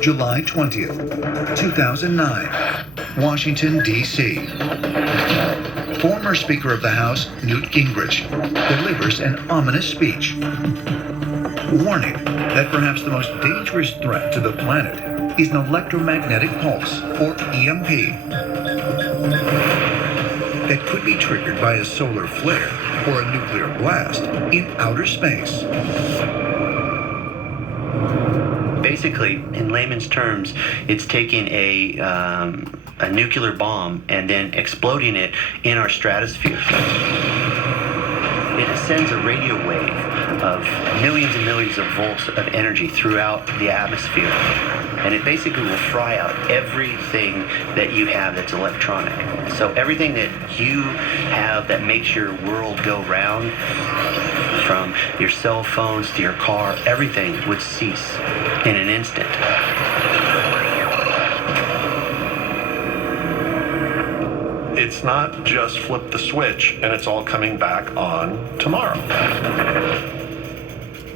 July 20th, 2009, Washington, D.C. Former Speaker of the House, Newt Gingrich, delivers an ominous speech, warning that perhaps the most dangerous threat to the planet is an electromagnetic pulse, or EMP, that could be triggered by a solar flare or a nuclear blast in outer space. Basically, in layman's terms, it's taking a nuclear bomb and then exploding it in our stratosphere. It sends a radio wave of millions and millions of volts of energy throughout the atmosphere. And it basically will fry out everything that you have that's electronic. So everything that you have that makes your world go round, from your cell phones to your car, everything would cease in an instant. It's not just flip the switch and it's all coming back on tomorrow.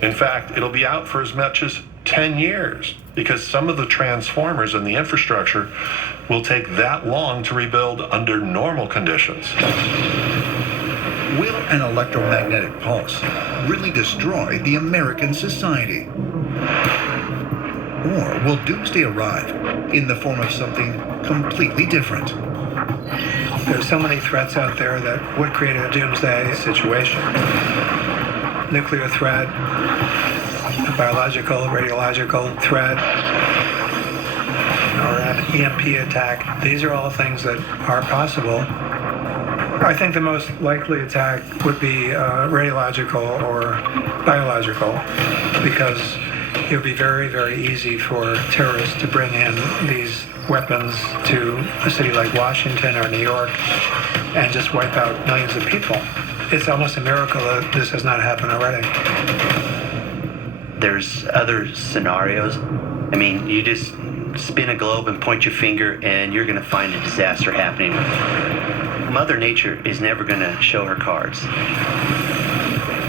In fact, it'll be out for as much as 10 years because some of the transformers and the infrastructure will take that long to rebuild under normal conditions. Will an electromagnetic pulse really destroy the American society? Or will doomsday arrive in the form of something completely different? There's so many threats out there that would create a doomsday situation. Nuclear threat, a biological, radiological threat, or an EMP attack. These are all things that are possible. I think the most likely attack would be radiological or biological, because it would be very, very easy for terrorists to bring in these weapons to a city like Washington or New York and just wipe out millions of people. It's almost a miracle that this has not happened already. There's other scenarios. I mean, you just spin a globe and point your finger and you're going to find a disaster happening. Mother Nature is never going to show her cards.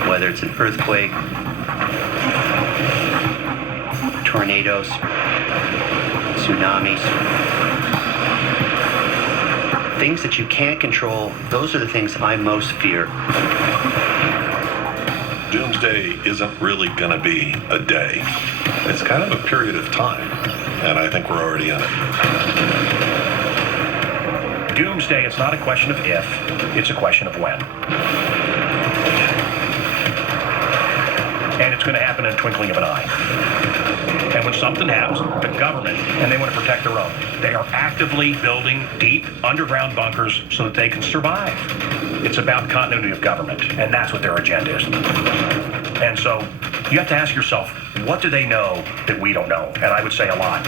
Whether it's an earthquake, tornadoes, tsunamis, things that you can't control, those are the things I most fear. Doomsday isn't really going to be a day. It's kind of a period of time, and I think we're already in it. Doomsday, it's not a question of if, it's a question of when. And it's going to happen in a twinkling of an eye. And when something happens, the government, and they want to protect their own, they are actively building deep underground bunkers so that they can survive. It's about continuity of government, and that's what their agenda is. And so you have to ask yourself, what do they know that we don't know? And I would say a lot.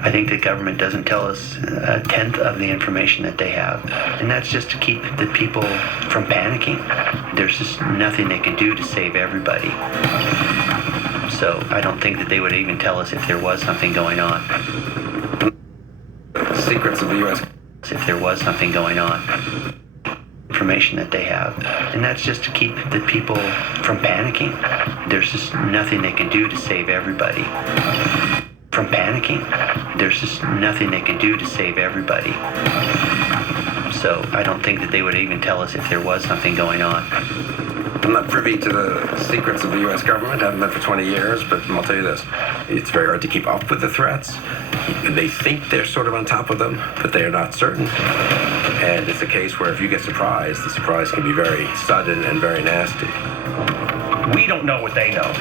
I think the government doesn't tell us a tenth of the information that they have. And that's just to keep the people from panicking. There's just nothing they can do to save everybody. So I don't think that they would even tell us if there was something going on. Secrets of the U.S. If there was something going on. Information that they have. And that's just to keep the people from panicking. There's just nothing they can do to save everybody. From panicking. There's just nothing they can do to save everybody. So I don't think that they would even tell us if there was something going on. I'm not privy to the secrets of the U.S. government. I haven't been for 20 years, but I'll tell you this. It's very hard to keep up with the threats. They think they're sort of on top of them, but they are not certain. And it's a case where if you get surprised, the surprise can be very sudden and very nasty. We don't know what they know.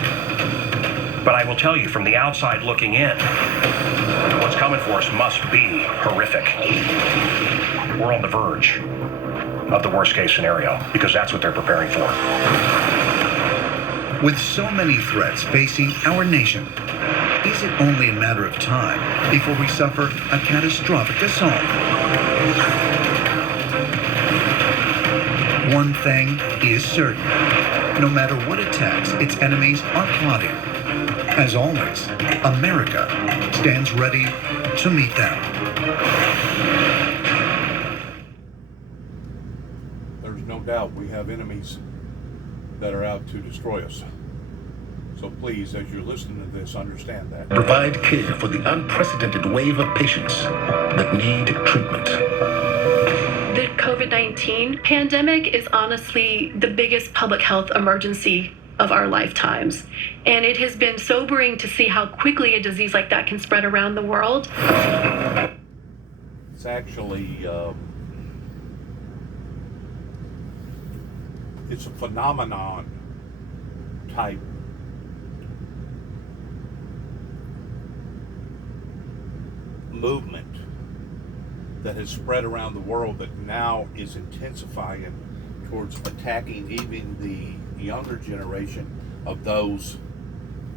But I will tell you, from the outside looking in, what's coming for us must be horrific. We're on the verge of the worst case scenario, because that's what they're preparing for. With so many threats facing our nation, is it only a matter of time before we suffer a catastrophic assault? One thing is certain. No matter what attacks its enemies are plotting, as always, America stands ready to meet them. There's no doubt we have enemies that are out to destroy us. So please, as you're listening to this, understand that. Provide care for the unprecedented wave of patients that need treatment. The COVID-19 pandemic is honestly the biggest public health emergency of our lifetimes. And it has been sobering to see how quickly a disease like that can spread around the world. It's actually, it's a phenomenon type movement that has spread around the world that now is intensifying towards attacking even the younger generation of those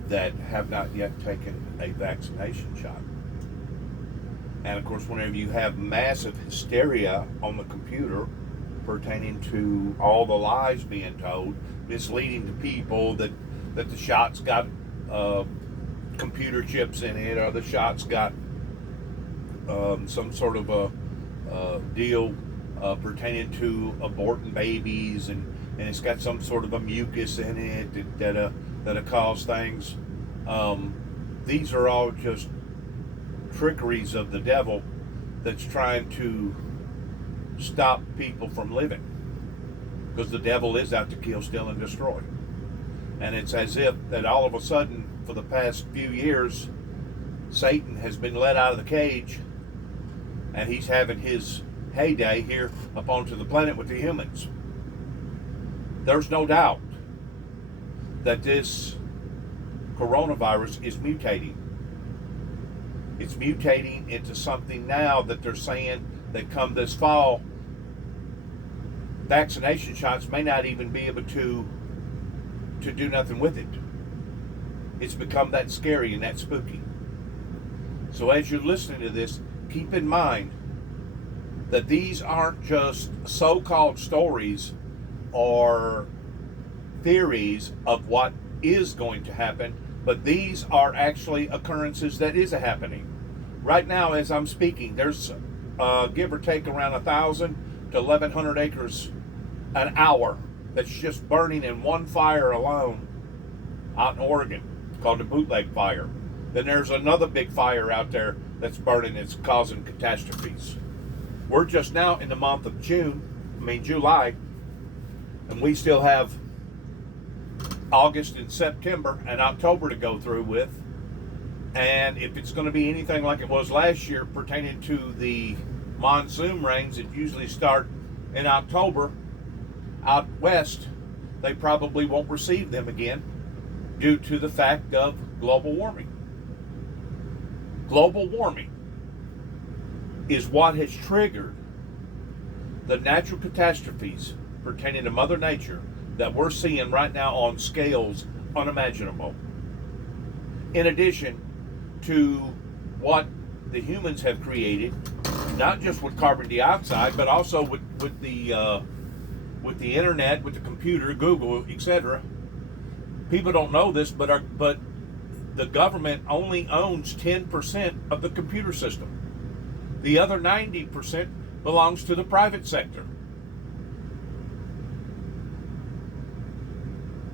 that have not yet taken a vaccination shot. And of course, whenever you have massive hysteria on the computer pertaining to all the lies being told, misleading to people that the shot's got computer chips in it, or the shot's got some sort of a deal pertaining to aborting babies, and it's got some sort of a mucus in it that'll cause things. These are all just trickeries of the devil that's trying to stop people from living, because the devil is out to kill, steal, and destroy. And it's as if that all of a sudden, for the past few years, Satan has been let out of the cage, and he's having his heyday here up onto the planet with the humans. There's no doubt that this coronavirus is mutating. It's mutating into something now that they're saying that come this fall, vaccination shots may not even be able to do nothing with it. It's become that scary and that spooky. So as you're listening to this, keep in mind that these aren't just so-called stories or theories of what is going to happen, but these are actually occurrences that is happening. Right now, as I'm speaking, there's give or take around 1,000 to 1,100 acres an hour that's just burning in one fire alone out in Oregon, called the Bootleg Fire. Then there's another big fire out there that's burning, that's causing catastrophes. We're just now in the month of July, and we still have August and September and October to go through with. And if it's going to be anything like it was last year pertaining to the monsoon rains that usually start in October out west, they probably won't receive them again due to the fact of global warming. Global warming is what has triggered the natural catastrophes pertaining to Mother Nature that we're seeing right now on scales unimaginable. In addition to what the humans have created, not just with carbon dioxide, but also with the internet, with the computer, Google, etc. People don't know this, but the government only owns 10% of the computer system. The other 90% belongs to the private sector.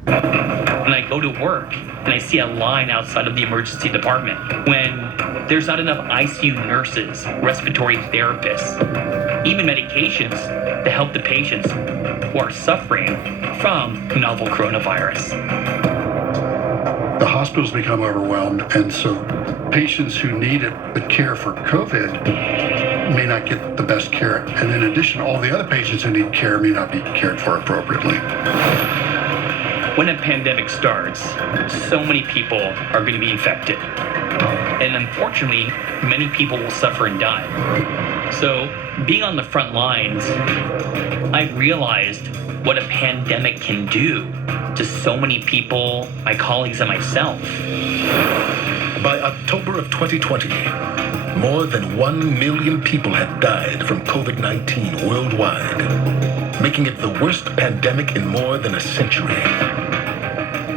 When I go to work and I see a line outside of the emergency department, when there's not enough ICU nurses, respiratory therapists, even medications to help the patients who are suffering from novel coronavirus. The hospitals become overwhelmed, and so patients who need it but care for COVID may not get the best care. And in addition, all the other patients who need care may not be cared for appropriately. When a pandemic starts, so many people are going to be infected. And unfortunately, many people will suffer and die. So being on the front lines, I realized what a pandemic can do to so many people, my colleagues and myself. By October of 2020, more than 1 million people had died from COVID-19 worldwide, making it the worst pandemic in more than a century.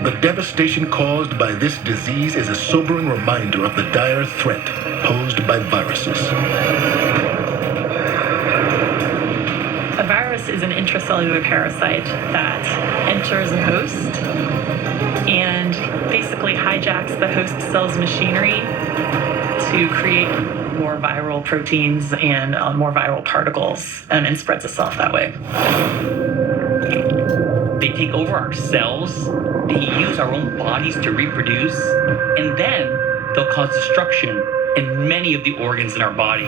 The devastation caused by this disease is a sobering reminder of the dire threat posed by viruses. A virus virus is an intracellular parasite that enters a host and basically hijacks the host cell's machinery to create more viral proteins and more viral particles, and spreads itself that way. They take over our cells, they use our own bodies to reproduce, and then they'll cause destruction in many of the organs in our body.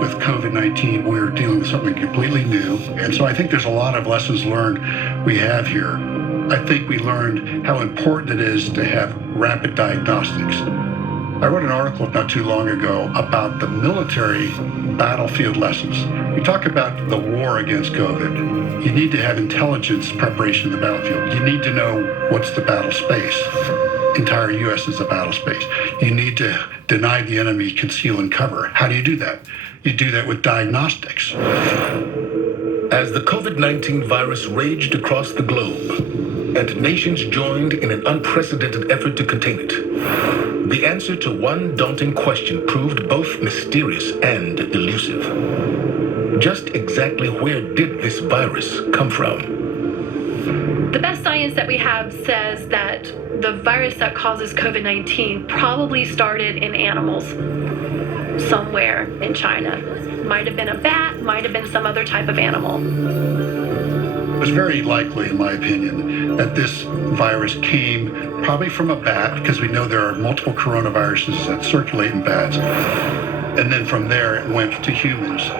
With COVID-19, we're dealing with something completely new, and so I think there's a lot of lessons learned we have here. I think we learned how important it is to have rapid diagnostics. I wrote an article not too long ago about the military battlefield lessons. We talk about the war against COVID. You need to have intelligence preparation in the battlefield. You need to know what's the battle space. Entire U.S. is a battle space. You need to deny the enemy, conceal and cover. How do you do that? You do that with diagnostics. As the COVID-19 virus raged across the globe, and nations joined in an unprecedented effort to contain it, the answer to one daunting question proved both mysterious and elusive. Just exactly where did this virus come from? The best science that we have says that the virus that causes COVID-19 probably started in animals somewhere in China. Might have been a bat, might have been some other type of animal. It was very likely, in my opinion, that this virus came probably from a bat, because we know there are multiple coronaviruses that circulate in bats. And then from there, it went to humans,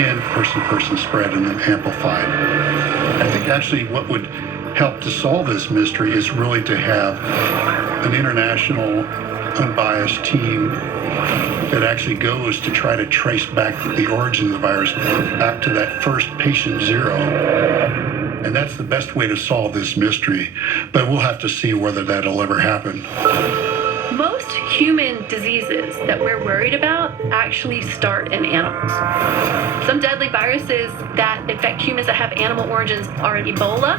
and person-to-person spread and then amplified. I think actually what would help to solve this mystery is really to have an international, unbiased team that actually goes to try to trace back the origin of the virus back to that first patient zero. And that's the best way to solve this mystery. But we'll have to see whether that'll ever happen. Most human diseases that we're worried about actually start in animals. Some deadly viruses that infect humans that have animal origins are Ebola,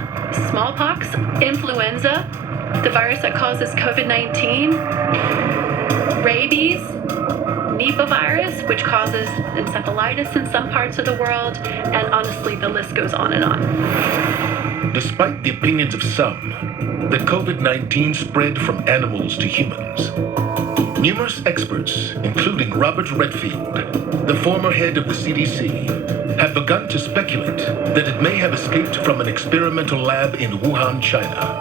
smallpox, influenza, the virus that causes COVID-19, rabies, Nipah virus, which causes encephalitis in some parts of the world, and honestly, the list goes on and on. Despite the opinions of some, the COVID-19 spread from animals to humans. Numerous experts, including Robert Redfield, the former head of the CDC, have begun to speculate that it may have escaped from an experimental lab in Wuhan, China.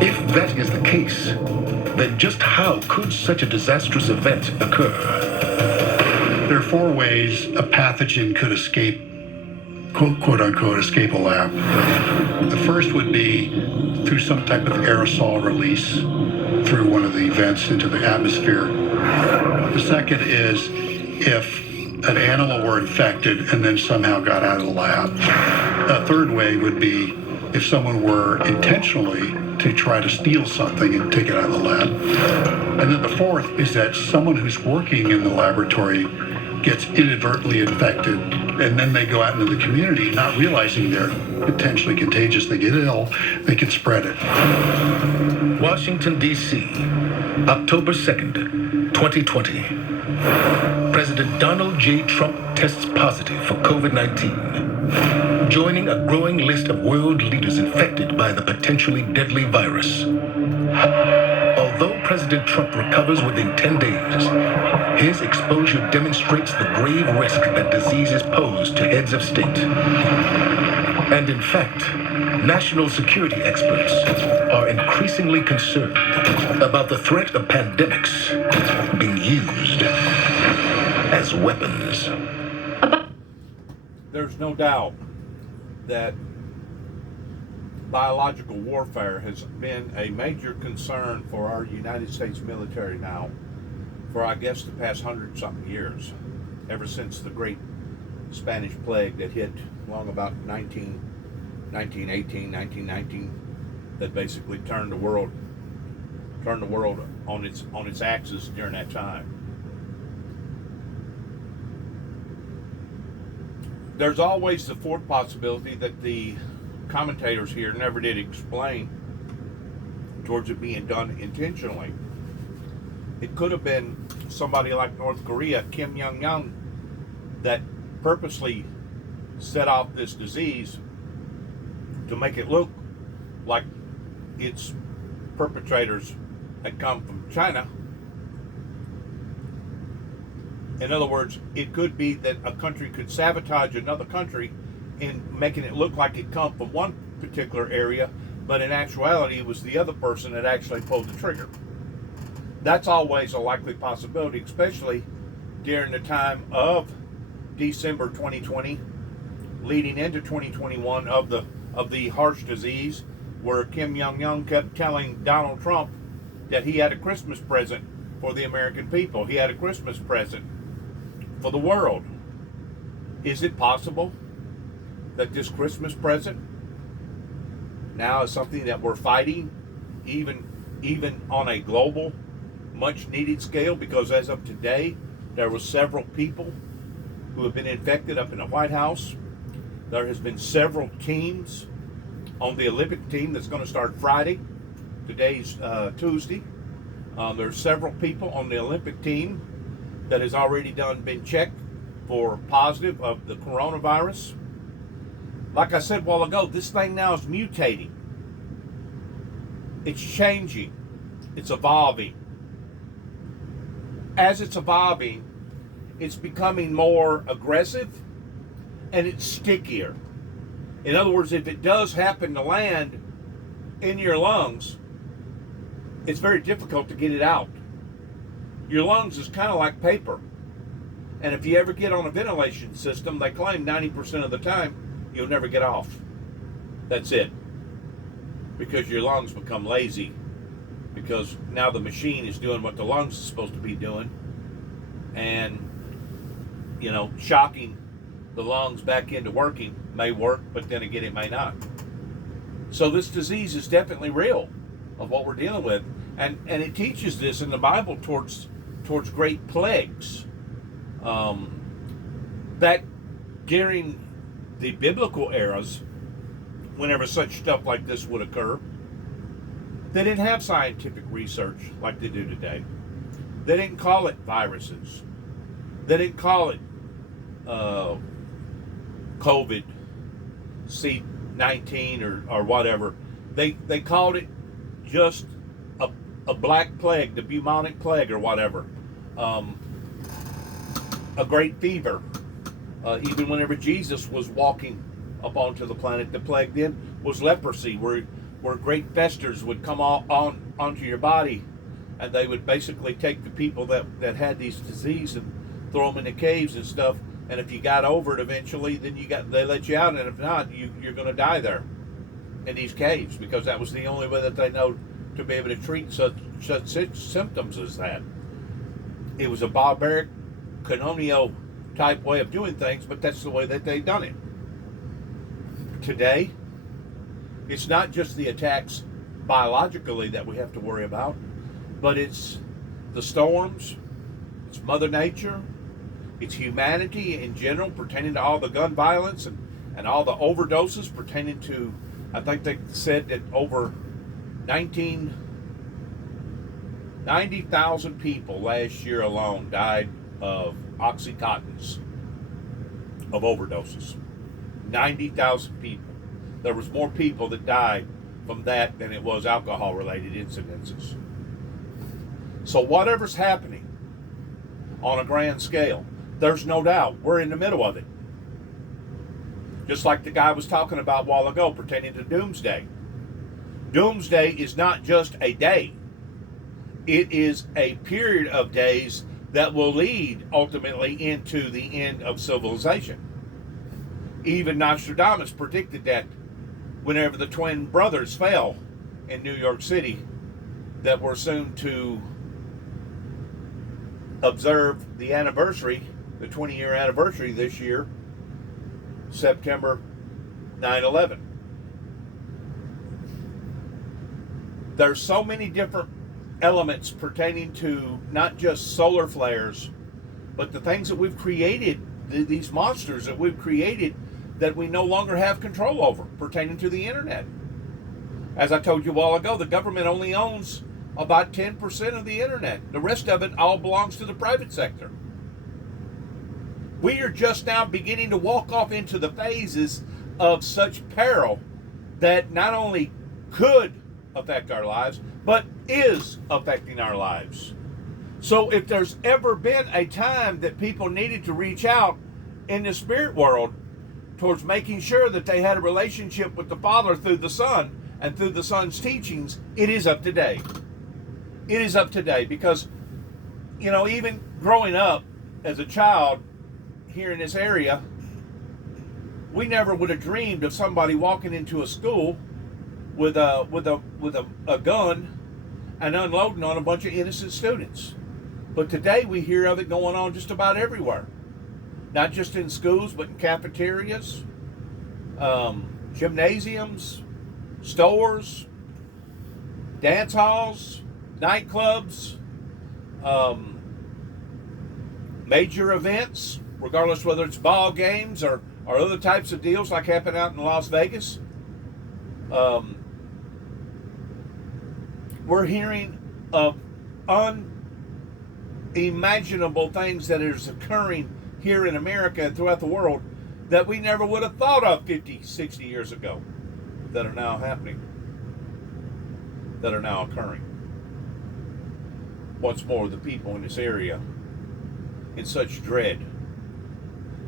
If that is the case, then just how could such a disastrous event occur? There are 4 ways a pathogen could escape, quote unquote, escape a lab. The first would be through some type of aerosol release through one of the vents into the atmosphere. The second is if an animal were infected and then somehow got out of the lab. A third way would be if someone were intentionally to try to steal something and take it out of the lab. And then the fourth is that someone who's working in the laboratory gets inadvertently infected, and then they go out into the community not realizing they're potentially contagious. They get ill, they can spread it. Washington, D.C., October 2nd, 2020. President Donald J. Trump tests positive for COVID-19, joining a growing list of world leaders infected by the potentially deadly virus. Although President Trump recovers within 10 days, his exposure demonstrates the grave risk that diseases pose to heads of state. And in fact, national security experts are increasingly concerned about the threat of pandemics being used as weapons. There's no doubt that biological warfare has been a major concern for our United States military now for, I guess, the past 100-something years, ever since the great Spanish plague that hit long about 1918, 1919, that basically turned the world on its axis during that time. There's always the fourth possibility that the commentators here never did explain towards it being done intentionally. It could have been somebody like North Korea, Kim Jong-un, that purposely set off this disease to make it look like its perpetrators had come from China. In other words, it could be that a country could sabotage another country in making it look like it come from one particular area, but in actuality it was the other person that actually pulled the trigger. That's always a likely possibility, especially during the time of December 2020, leading into 2021 of the harsh disease, where Kim Jong-un kept telling Donald Trump that he had a Christmas present for the American people. He had a Christmas present for the world. Is it possible that this Christmas present now is something that we're fighting, even on a global, much needed scale? Because as of today, there were several people who have been infected up in the White House. There has been several teams on the Olympic team that's going to start Friday. Today's Tuesday. There's several people on the Olympic team that has already been checked for positive of the coronavirus. Like I said a while ago, this thing now is mutating. It's changing. It's evolving. As it's evolving, it's becoming more aggressive and it's stickier. In other words, if it does happen to land in your lungs, it's very difficult to get it out. Your lungs is kind of like paper. And if you ever get on a ventilation system, they claim 90% of the time you'll never get off. That's it. Because your lungs become lazy. Because now the machine is doing what the lungs is supposed to be doing. And, shocking the lungs back into working may work, but then again it may not. So this disease is definitely real of what we're dealing with. And it teaches this in the Bible towards great plagues. That during the biblical eras, whenever such stuff like this would occur, they didn't have scientific research like they do today. They didn't call it viruses. They didn't call it COVID, C-19 or whatever. They called it just a black plague, the bubonic plague or whatever. A great fever. Even whenever Jesus was walking up onto the planet, the plague then was leprosy, where great festers would come onto your body, and they would basically take the people that had these disease and throw them in the caves and stuff. And if you got over it eventually, then they let you out, and if not, you're going to die there in these caves, because that was the only way that they know to be able to treat such symptoms as that. It was a barbaric, colonial type way of doing things, but that's the way that they've done it. Today, it's not just the attacks biologically that we have to worry about, but it's the storms, it's Mother Nature, it's humanity in general, pertaining to all the gun violence and all the overdoses pertaining to, I think they said that over 90,000 people last year alone died of Oxycontins, of overdoses. 90,000 people. There was more people that died from that than it was alcohol-related incidences. So whatever's happening on a grand scale, there's no doubt we're in the middle of it. Just like the guy was talking about a while ago pertaining to Doomsday. Doomsday is not just a day. It is a period of days that will lead ultimately into the end of civilization. Even Nostradamus predicted that whenever the twin brothers fell in New York City, that we're soon to observe the anniversary, the 20-year anniversary this year, September 9/11. There's so many different elements pertaining to not just solar flares, but the things that we've created, these monsters that we've created that we no longer have control over pertaining to the internet. As I told you a while ago, the government only owns about 10% of the internet. The rest of it all belongs to the private sector. We are just now beginning to walk off into the phases of such peril that not only could affect our lives, but is affecting our lives. So if there's ever been a time that people needed to reach out in the spirit world towards making sure that they had a relationship with the Father through the Son and through the Son's teachings, it is up today. It is up today because, you know, even growing up as a child here in this area, we never would have dreamed of somebody walking into a school with a gun and unloading on a bunch of innocent students. But today we hear of it going on just about everywhere. Not just in schools, but in cafeterias, gymnasiums, stores, dance halls, nightclubs, major events, regardless whether it's ball games or other types of deals like happened out in Las Vegas. We're hearing of unimaginable things that is occurring here in America and throughout the world that we never would have thought of 50, 60 years ago that are now happening, that are now occurring. Once more, the people in this area in such dread.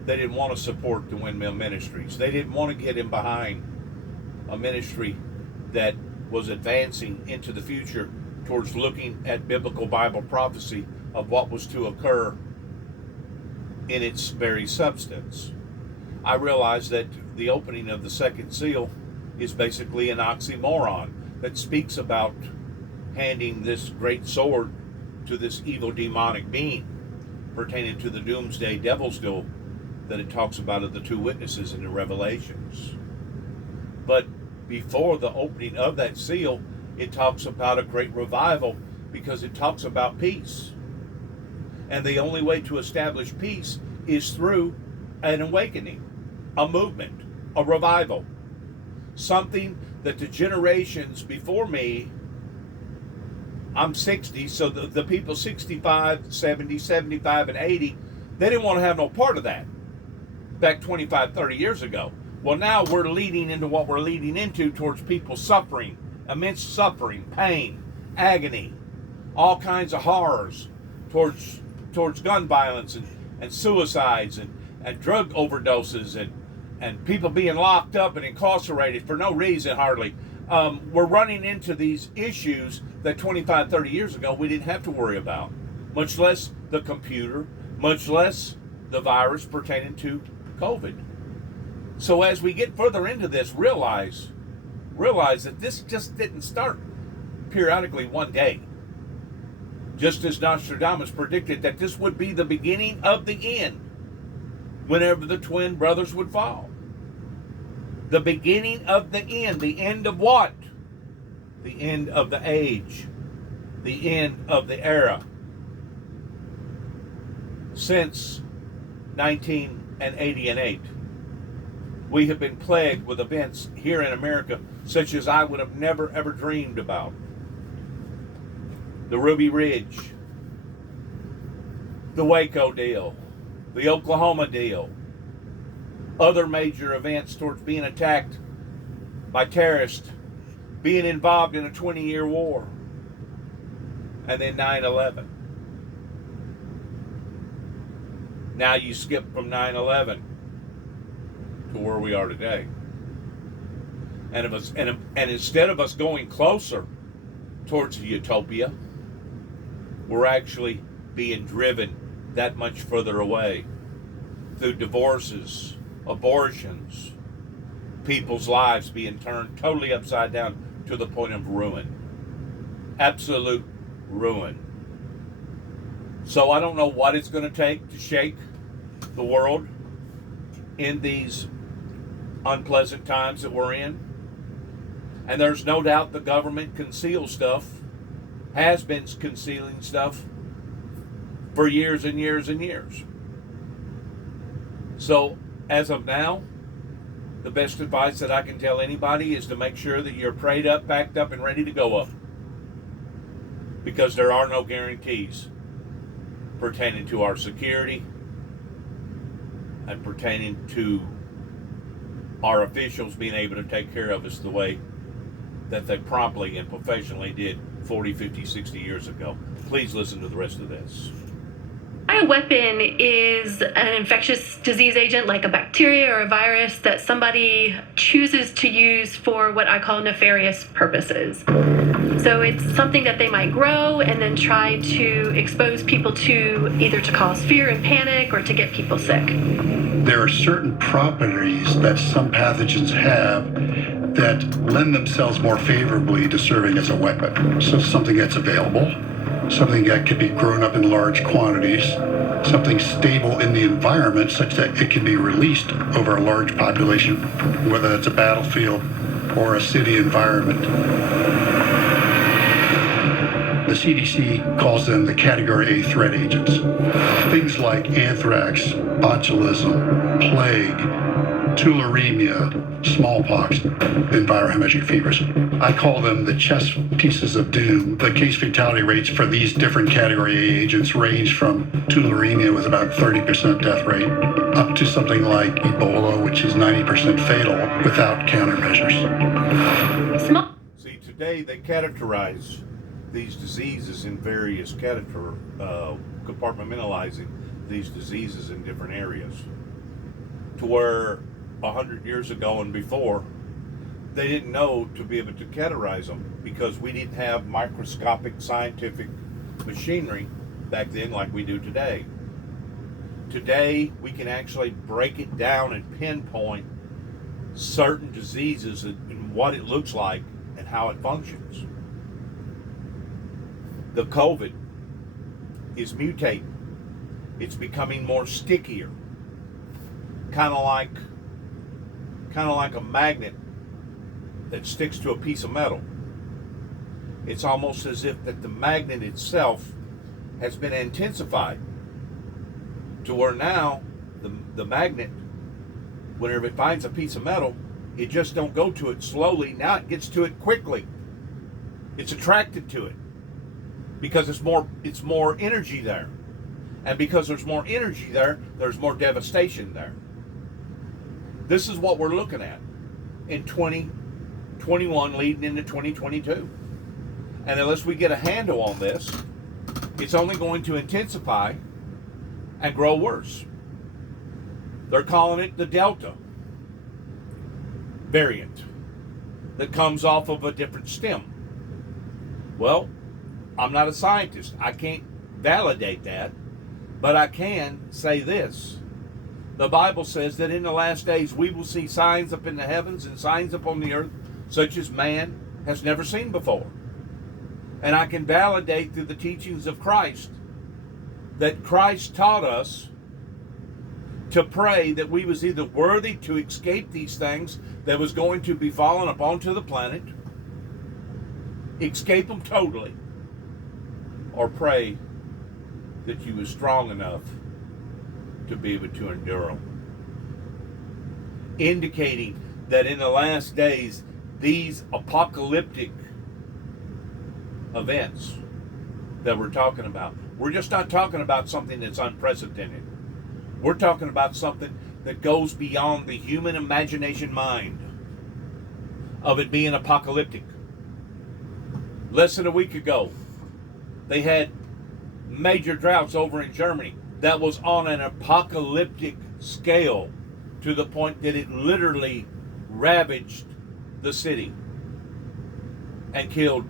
They didn't want to support the Windmill Ministries. They didn't want to get in behind a ministry that was advancing into the future towards looking at biblical Bible prophecy of what was to occur in its very substance. I realize that the opening of the second seal is basically an oxymoron that speaks about handing this great sword to this evil demonic being pertaining to the doomsday devil's deal that it talks about of the two witnesses in the Revelations. But before the opening of that seal, it talks about a great revival because it talks about peace. And the only way to establish peace is through an awakening, a movement, a revival. Something that the generations before me, I'm 60, so the people 65, 70, 75, and 80, they didn't want to have no part of that back 25, 30 years ago. Well, now we're leading into what we're leading into towards people suffering, immense suffering, pain, agony, all kinds of horrors towards gun violence and suicides and drug overdoses and people being locked up and incarcerated for no reason hardly. We're running into these issues that 25, 30 years ago we didn't have to worry about, much less the computer, much less the virus pertaining to COVID. So as we get further into this, realize that this just didn't start periodically one day. Just as Nostradamus predicted that this would be the beginning of the end whenever the twin brothers would fall. The beginning of the end of what? The end of the age, the end of the era. Since 1988, we have been plagued with events here in America such as I would have never ever dreamed about. The Ruby Ridge, the Waco deal, the Oklahoma deal, other major events towards being attacked by terrorists, being involved in a 20-year war, and then 9/11. Now you skip from 9/11 to where we are today. And instead of us going closer towards utopia, we're actually being driven that much further away through divorces, abortions, people's lives being turned totally upside down to the point of ruin. Absolute ruin. So I don't know what it's going to take to shake the world in these unpleasant times that we're in. And there's no doubt the government conceals stuff, has been concealing stuff for years and years and years. So as of now, the best advice that I can tell anybody is to make sure that you're prayed up, packed up, and ready to go up. Because there are no guarantees pertaining to our security and pertaining to our officials being able to take care of us the way that they promptly and professionally did 40, 50, 60 years ago. Please listen to the rest of this. A bioweapon is an infectious disease agent like a bacteria or a virus that somebody chooses to use for what I call nefarious purposes. So it's something that they might grow and then try to expose people to, either to cause fear and panic or to get people sick. There are certain properties that some pathogens have that lend themselves more favorably to serving as a weapon. So something that's available, something that can be grown up in large quantities, something stable in the environment such that it can be released over a large population, whether that's a battlefield or a city environment. The CDC calls them the Category A threat agents. Things like anthrax, botulism, plague, tularemia, smallpox, and viral hemorrhagic fevers. I call them the chess pieces of doom. The case fatality rates for these different Category A agents range from tularemia with about 30% death rate up to something like Ebola, which is 90% fatal without countermeasures. See, today they categorize these diseases in various compartmentalizing these diseases in different areas, to where 100 years ago and before, they didn't know to be able to categorize them because we didn't have microscopic scientific machinery back then like we do today. Today, we can actually break it down and pinpoint certain diseases and what it looks like and how it functions. The COVID is mutating. It's becoming more stickier. Kind of like a magnet that sticks to a piece of metal. It's almost as if that the magnet itself has been intensified to where now the magnet, whenever it finds a piece of metal, it just don't go to it slowly. Now it gets to it quickly. It's attracted to it because it's more energy there. And because there's more energy there, there's more devastation there. This is what we're looking at in 2021 leading into 2022. And unless we get a handle on this, it's only going to intensify and grow worse. They're calling it the Delta variant that comes off of a different stem. Well, I'm not a scientist. I can't validate that, but I can say this. The Bible says that in the last days we will see signs up in the heavens and signs upon the earth such as man has never seen before. And I can validate through the teachings of Christ that Christ taught us to pray that we was either worthy to escape these things that was going to be falling up onto the planet, escape them totally, or pray that you was strong enough to be able to endure them. Indicating that in the last days, these apocalyptic events that we're talking about, we're just not talking about something that's unprecedented. We're talking about something that goes beyond the human imagination mind of it being apocalyptic. Less than a week ago, they had major droughts over in Germany that was on an apocalyptic scale to the point that it literally ravaged the city and killed,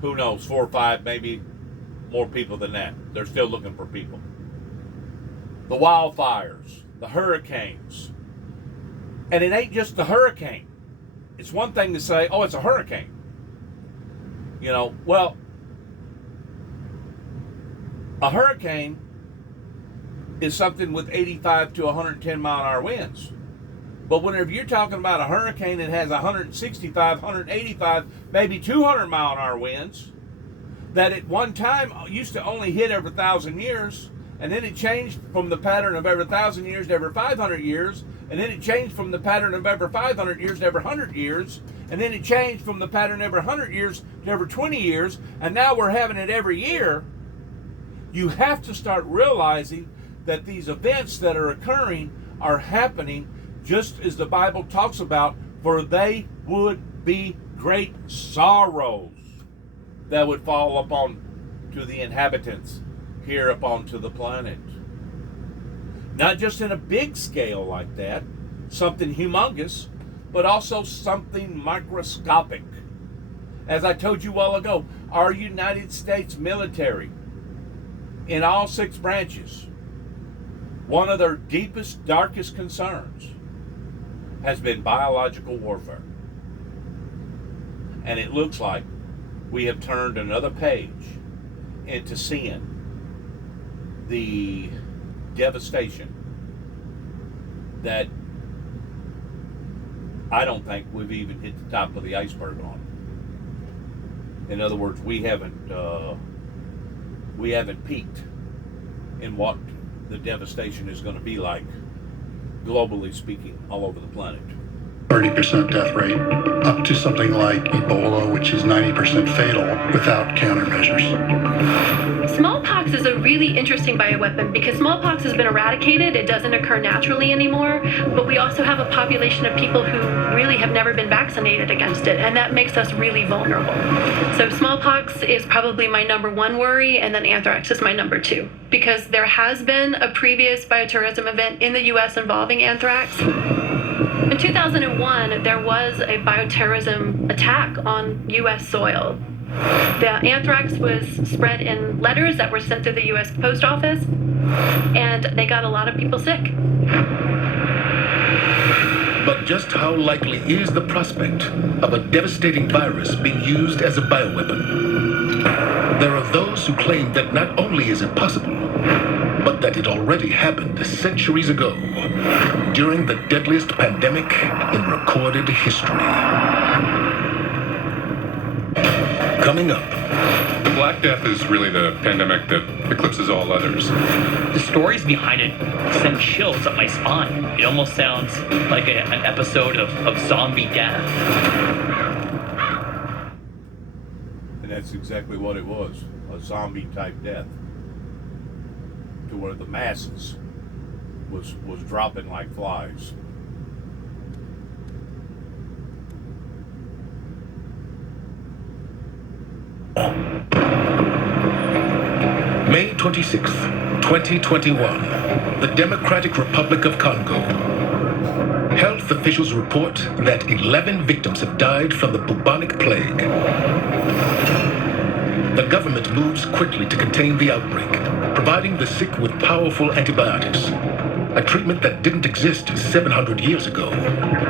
who knows, 4 or 5, maybe more people than that. They're still looking for people. The wildfires, the hurricanes. And it ain't just the hurricane. It's one thing to say, oh, it's a hurricane. You know, well, a hurricane is something with 85 to 110 mile an hour winds. But whenever you're talking about a hurricane that has 165, 185, maybe 200 mile an hour winds, that at one time used to only hit every 1,000 years, and then it changed from the pattern of every 1,000 years to every 500 years, and then it changed from the pattern of every 500 years to every 100 years, and then it changed from the pattern every 100 years to every 20 years, and now we're having it every year. You have to start realizing that these events that are occurring are happening just as the Bible talks about, for they would be great sorrows that would fall upon to the inhabitants here upon to the planet. Not just in a big scale like that, something humongous, but also something microscopic. As I told you a while ago, our United States military, in all 6 branches, one of their deepest, darkest concerns has been biological warfare. And it looks like we have turned another page into seeing the devastation that I don't think we've even hit the top of the iceberg on. In other words, we haven't peaked in what the devastation is going to be like, globally speaking, all over the planet. 30% death rate, up to something like Ebola, which is 90% fatal without countermeasures. Smallpox is a really interesting bioweapon because smallpox has been eradicated. It doesn't occur naturally anymore, but we also have a population of people who really have never been vaccinated against it, and that makes us really vulnerable. So smallpox is probably my number 1 worry, and then anthrax is my number 2, because there has been a previous biotourism event in the U.S. involving anthrax. In 2001, there was a bioterrorism attack on U.S. soil. The anthrax was spread in letters that were sent to the U.S. Post Office, and they got a lot of people sick. But just how likely is the prospect of a devastating virus being used as a bioweapon? There are those who claim that not only is it possible, but that it already happened centuries ago, during the deadliest pandemic in recorded history. Coming up. The Black Death is really the pandemic that eclipses all others. The stories behind it send chills up my spine. It almost sounds like an episode of zombie death. And that's exactly what it was, a zombie type death, to where the masses was dropping like flies. May 26th, 2021, the Democratic Republic of Congo. Health officials report that 11 victims have died from the bubonic plague. The government moves quickly to contain the outbreak, providing the sick with powerful antibiotics, a treatment that didn't exist 700 years ago,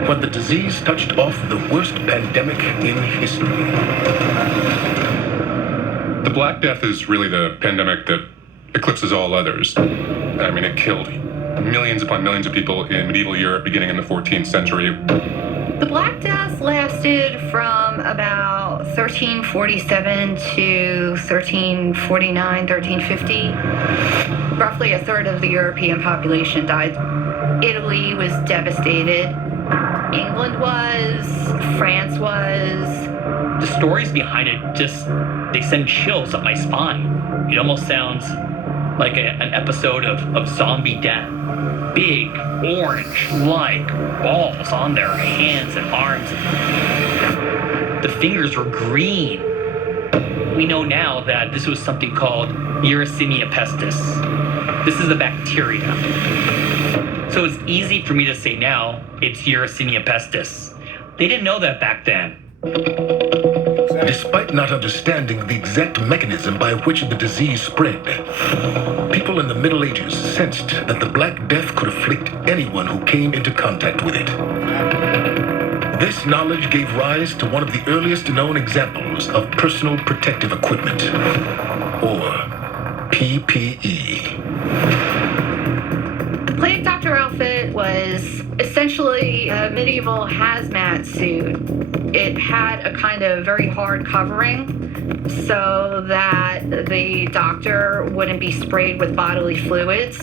when the disease touched off the worst pandemic in history. The Black Death is really the pandemic that eclipses all others. I mean, it killed millions upon millions of people in medieval Europe beginning in the 14th century. The Black Death lasted from about 1347 to 1349, 1350. Roughly a third of the European population died. Italy was devastated. England was. France was. The stories behind it they send chills up my spine. It almost sounds like an episode of zombie death. Big, orange-like balls on their hands and arms. The fingers were green. We know now that this was something called Yersinia pestis. This is a bacteria. So it's easy for me to say now, it's Yersinia pestis. They didn't know that back then. Despite not understanding the exact mechanism by which the disease spread, people in the Middle Ages sensed that the Black Death could afflict anyone who came into contact with it. This knowledge gave rise to one of the earliest known examples of personal protective equipment, or PPE. The plague doctor outfit was essentially a medieval hazmat suit. It had a kind of very hard covering so that the doctor wouldn't be sprayed with bodily fluids.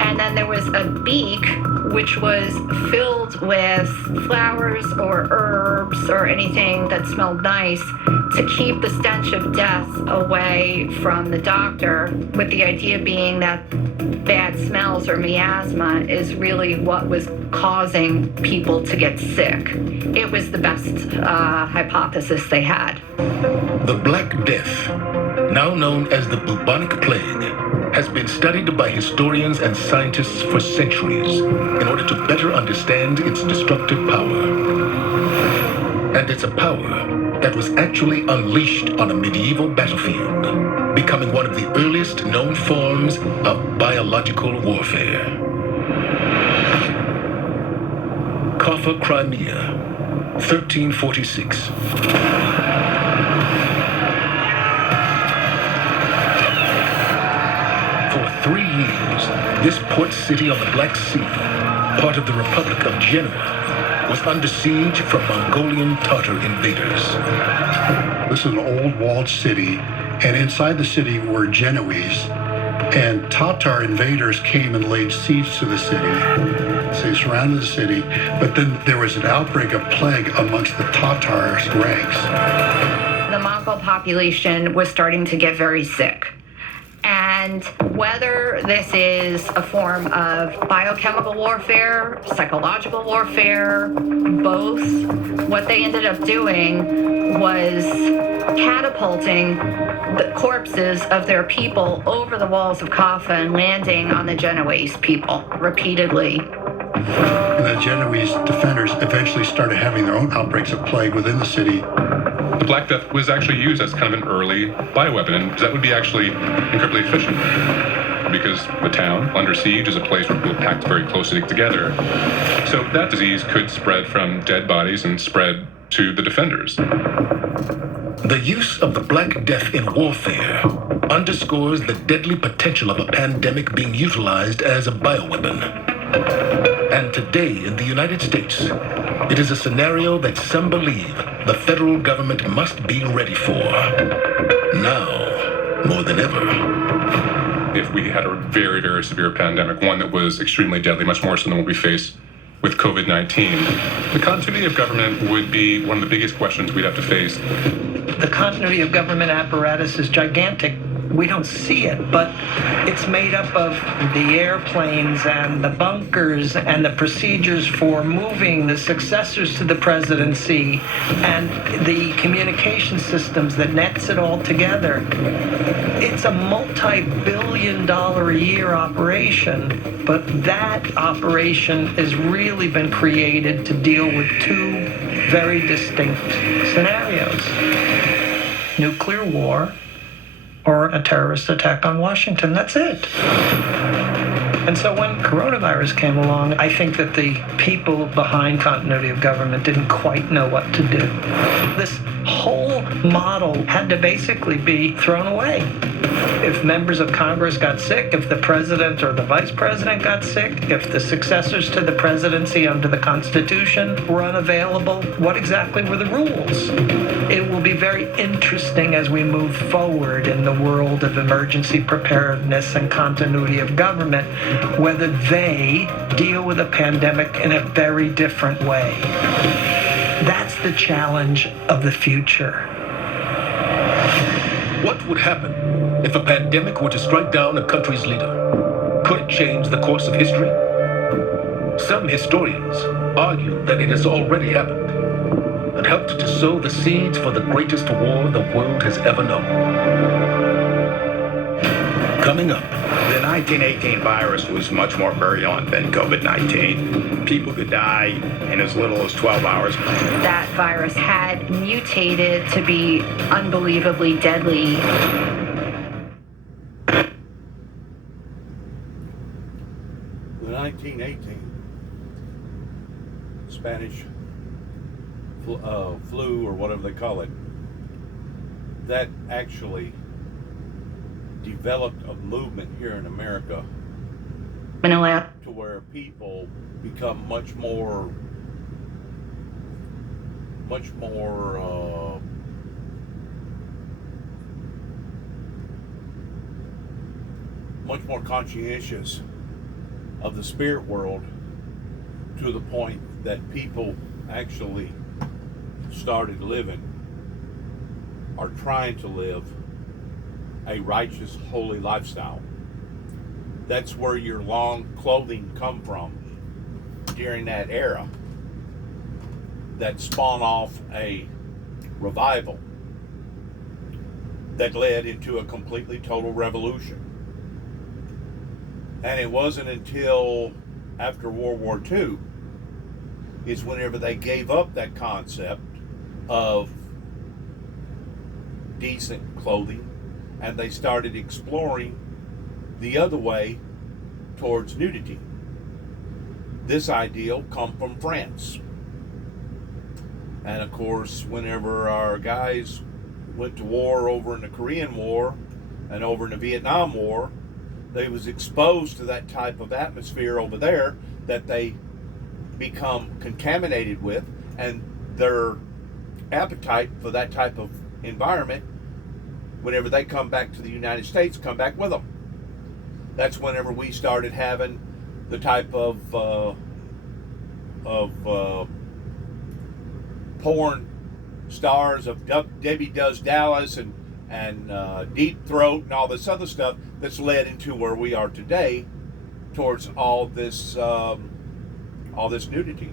And then there was a beak, which was filled with flowers or herbs or anything that smelled nice to keep the stench of death away from the doctor, with the idea being that bad smells or miasma is really what was causing people to get sick. It was the best hypothesis they had. The Black Death, now known as the bubonic plague, has been studied by historians and scientists for centuries in order to better understand its destructive power. And it's a power that was actually unleashed on a medieval battlefield, becoming one of the earliest known forms of biological warfare. Kaffa, Crimea, 1346. For 3 years, this port city on the Black Sea, part of the Republic of Genoa, was under siege from Mongolian Tatar invaders. This is an old walled city, and inside the city were Genoese, and Tatar invaders came and laid siege to the city. So they surrounded the city, but then there was an outbreak of plague amongst the Tatars' ranks. The Mongol population was starting to get very sick. And whether this is a form of biochemical warfare, psychological warfare, both, what they ended up doing was catapulting the corpses of their people over the walls of Kaffa and landing on the Genoese people repeatedly. And the Genoese defenders eventually started having their own outbreaks of plague within the city. The Black Death was actually used as kind of an early bioweapon, and that would be actually incredibly efficient because the town under siege is a place where people packed very closely together. So that disease could spread from dead bodies and spread to the defenders. The use of the Black Death in warfare underscores the deadly potential of a pandemic being utilized as a bioweapon. And today in the United States, it is a scenario that some believe the federal government must be ready for. Now, more than ever. If we had a very, very severe pandemic, one that was extremely deadly, much more so than what we face with COVID-19, the continuity of government would be one of the biggest questions we'd have to face. The continuity of government apparatus is gigantic. We don't see it, but it's made up of the airplanes and the bunkers and the procedures for moving the successors to the presidency and the communication systems that nets it all together. It's a multi-billion-dollar-a-year operation, but that operation has really been created to deal with two very distinct scenarios: nuclear war or a terrorist attack on Washington. That's it. And so when coronavirus came along, I think that the people behind continuity of government didn't quite know what to do. This whole model had to basically be thrown away. If members of Congress got sick, if the president or the vice president got sick, if the successors to the presidency under the Constitution were unavailable, what exactly were the rules? It will be very interesting as we move forward in the world of emergency preparedness and continuity of government, whether they deal with a pandemic in a very different way. That's the challenge of the future. What would happen if a pandemic were to strike down a country's leader? Could it change the course of history? Some historians argue that it has already happened and helped to sow the seeds for the greatest war the world has ever known. Coming up. The 1918 virus was much more virulent than COVID-19. People could die in as little as 12 hours. That virus had mutated to be unbelievably deadly. The 1918 Spanish flu, or whatever they call it, that actually developed a movement here in America to where people become much more conscientious of the spirit world to the point that people actually started living or trying to live a righteous, holy lifestyle. That's where your long clothing come from during that era that spawned off a revival that led into a completely total revolution. And it wasn't until after World War II is whenever they gave up that concept of decent clothing and they started exploring the other way towards nudity. This ideal come from France. And of course, whenever our guys went to war over in the Korean War and over in the Vietnam War, they was exposed to that type of atmosphere over there that they become contaminated with, and their appetite for that type of environment, whenever they come back to the United States, come back with them. That's whenever we started having the type of porn stars of Debbie Does Dallas and Deep Throat and all this other stuff that's led into where we are today towards all this nudity.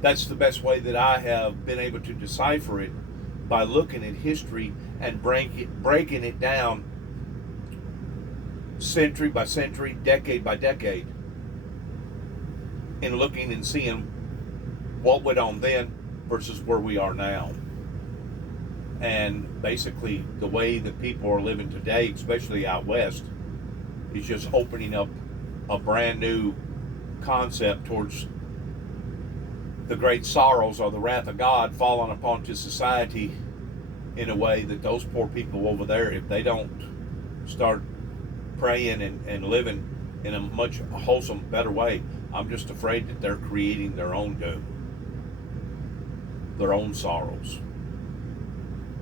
That's the best way that I have been able to decipher it, by looking at history and breaking it down century by century, decade by decade, and looking and seeing what went on then versus where we are now. And basically the way that people are living today, especially out west, is just opening up a brand new concept towards the great sorrows or the wrath of God falling upon to society in a way that those poor people over there, if they don't start praying and living in a much wholesome, better way, I'm just afraid that they're creating their own doom, their own sorrows,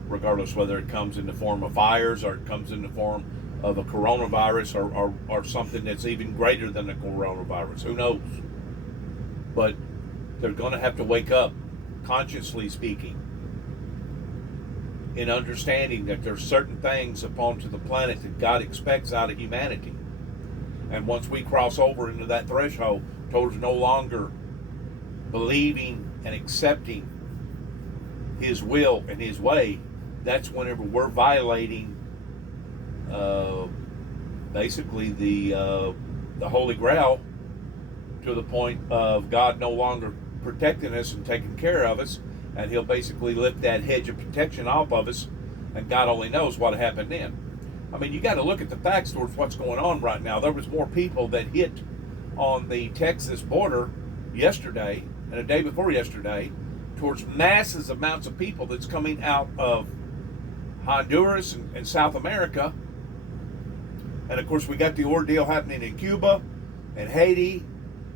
regardless whether it comes in the form of fires or it comes in the form of a coronavirus or something that's even greater than the coronavirus. Who knows? But they're going to have to wake up, consciously speaking, in understanding that there's certain things upon to the planet that God expects out of humanity. And once we cross over into that threshold towards no longer believing and accepting His will and His way, that's whenever we're violating basically the Holy Grail, to the point of God no longer protecting us and taking care of us, and He'll basically lift that hedge of protection off of us, and God only knows what happened then. I mean, you got to look at the facts towards what's going on right now. There was more people that hit on the Texas border yesterday and the day before yesterday, towards massive amounts of people that's coming out of Honduras and South America. And of course, we got the ordeal happening in Cuba and Haiti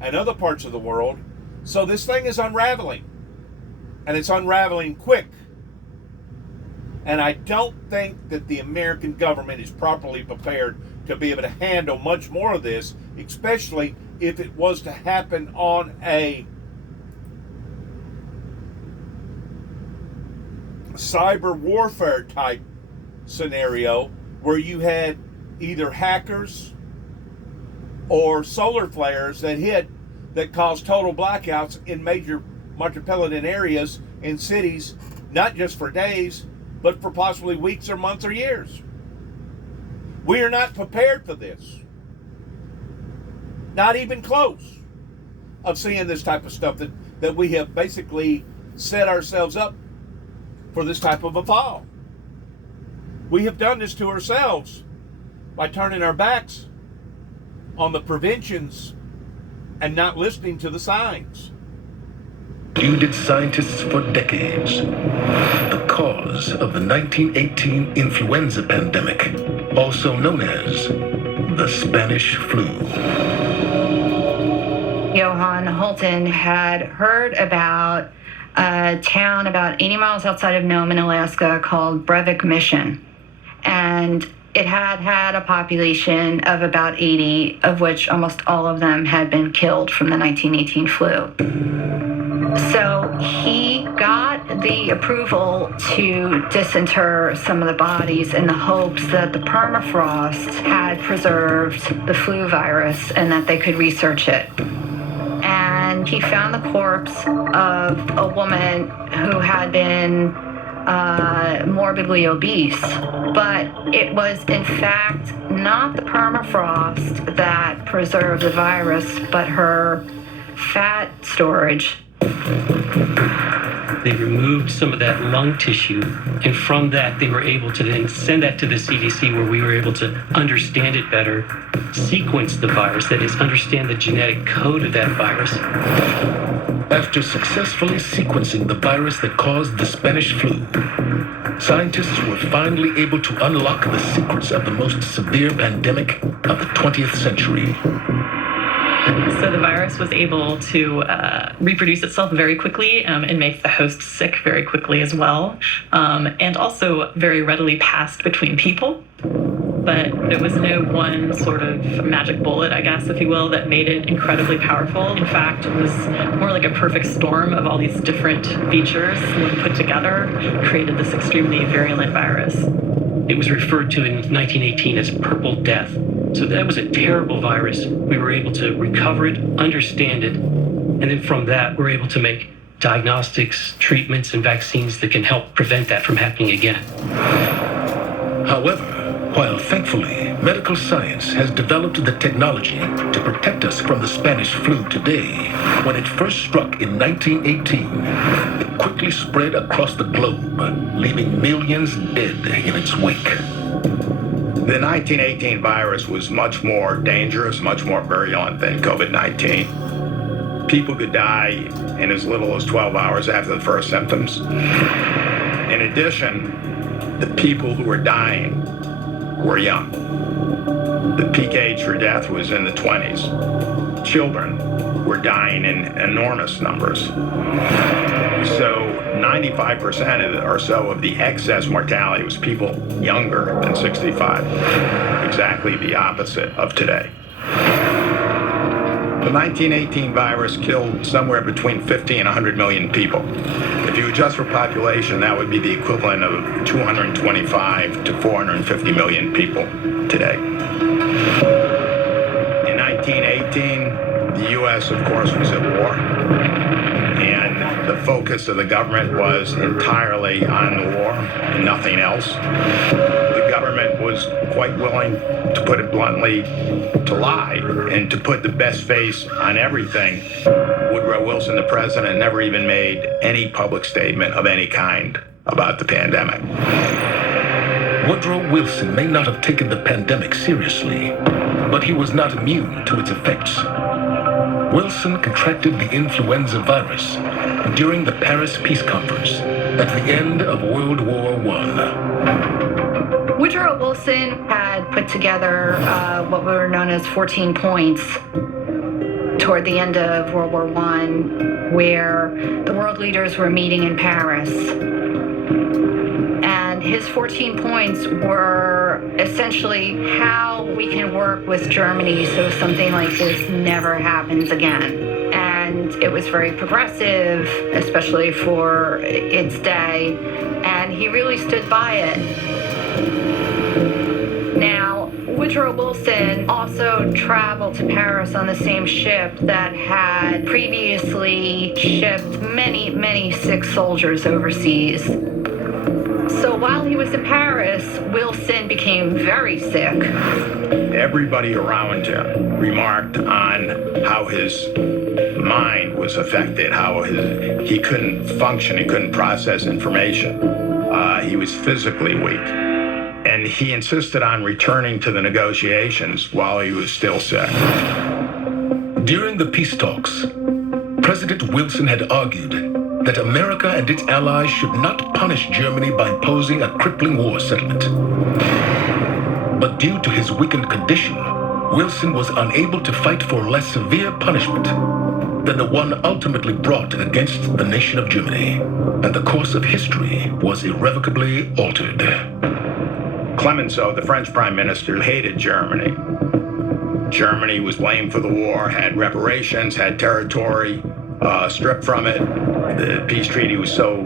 and other parts of the world. So this thing is unraveling, and it's unraveling quick. And I don't think that the American government is properly prepared to be able to handle much more of this, especially if it was to happen on a cyber warfare type scenario where you had either hackers or solar flares that hit that caused total blackouts in major metropolitan areas in cities, not just for days, but for possibly weeks or months or years. We are not prepared for this. Not even close of seeing this type of stuff that we have basically set ourselves up for this type of a fall. We have done this to ourselves by turning our backs on the preventions and not listening to the signs. Eluded scientists for decades. The cause of the 1918 influenza pandemic, also known as the Spanish flu. Johan Holton had heard about a town about 80 miles outside of Nome in Alaska called Brevik Mission. And it had a population of about 80, of which almost all of them had been killed from the 1918 flu. So he got the approval to disinter some of the bodies in the hopes that the permafrost had preserved the flu virus and that they could research it. And he found the corpse of a woman who had been morbidly obese, but it was in fact not the permafrost that preserved the virus, but her fat storage. They removed some of that lung tissue, and from that they were able to then send that to the CDC, where we were able to understand it better, sequence the virus, that is, understand the genetic code of that virus. After successfully sequencing the virus that caused the Spanish flu, scientists were finally able to unlock the secrets of the most severe pandemic of the 20th century. So the virus was able to reproduce itself very quickly and make the host sick very quickly as well, and also very readily passed between people. But there was no one sort of magic bullet, I guess, if you will, that made it incredibly powerful. In fact, it was more like a perfect storm of all these different features when put together created this extremely virulent virus. It was referred to in 1918 as Purple Death. So that was a terrible virus. We were able to recover it, understand it, and then from that, we're able to make diagnostics, treatments, and vaccines that can help prevent that from happening again. However, while thankfully medical science has developed the technology to protect us from the Spanish flu today, when it first struck in 1918, it quickly spread across the globe, leaving millions dead in its wake. The 1918 virus was much more dangerous, much more virulent than COVID-19. People could die in as little as 12 hours after the first symptoms. In addition, the people who were dying were young. The peak age for death was in the 20s. Children were dying in enormous numbers. So 95% or so of the excess mortality was people younger than 65. Exactly the opposite of today. The 1918 virus killed somewhere between 50 and 100 million people. If you adjust for population, that would be the equivalent of 225 to 450 million people today. In 1918, the U.S., of course, was at war. And the focus of the government was entirely on the war and nothing else. The government was quite willing, to put it bluntly, to lie and to put the best face on everything. Woodrow Wilson, the president, never even made any public statement of any kind about the pandemic. Woodrow Wilson may not have taken the pandemic seriously, but he was not immune to its effects. Wilson contracted the influenza virus during the Paris Peace Conference at the end of World War I. Woodrow Wilson had put together what were known as 14 points toward the end of World War I, where the world leaders were meeting in Paris. And his 14 points were essentially how we can work with Germany so something like this never happens again. And it was very progressive, especially for its day, and he really stood by it. Now, Woodrow Wilson also traveled to Paris on the same ship that had previously shipped many, many sick soldiers overseas. So while he was in Paris, Wilson became very sick. Everybody around him remarked on how his mind was affected, how he couldn't function, he couldn't process information. He was physically weak. And he insisted on returning to the negotiations while he was still sick. During the peace talks, President Wilson had argued that America and its allies should not punish Germany by imposing a crippling war settlement. But due to his weakened condition, Wilson was unable to fight for less severe punishment than the one ultimately brought against the nation of Germany, and the course of history was irrevocably altered. Clemenceau, the French prime minister, hated Germany. Germany was blamed for the war, had reparations, had territory stripped from it. The peace treaty was so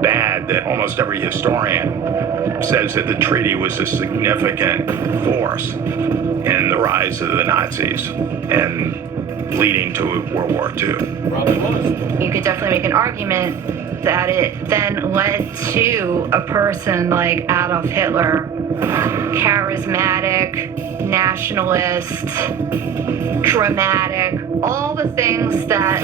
bad that almost every historian says that the treaty was a significant force in the rise of the Nazis and leading to World War II. You could definitely make an argument that it then led to a person like Adolf Hitler, charismatic, nationalist, dramatic, all the things that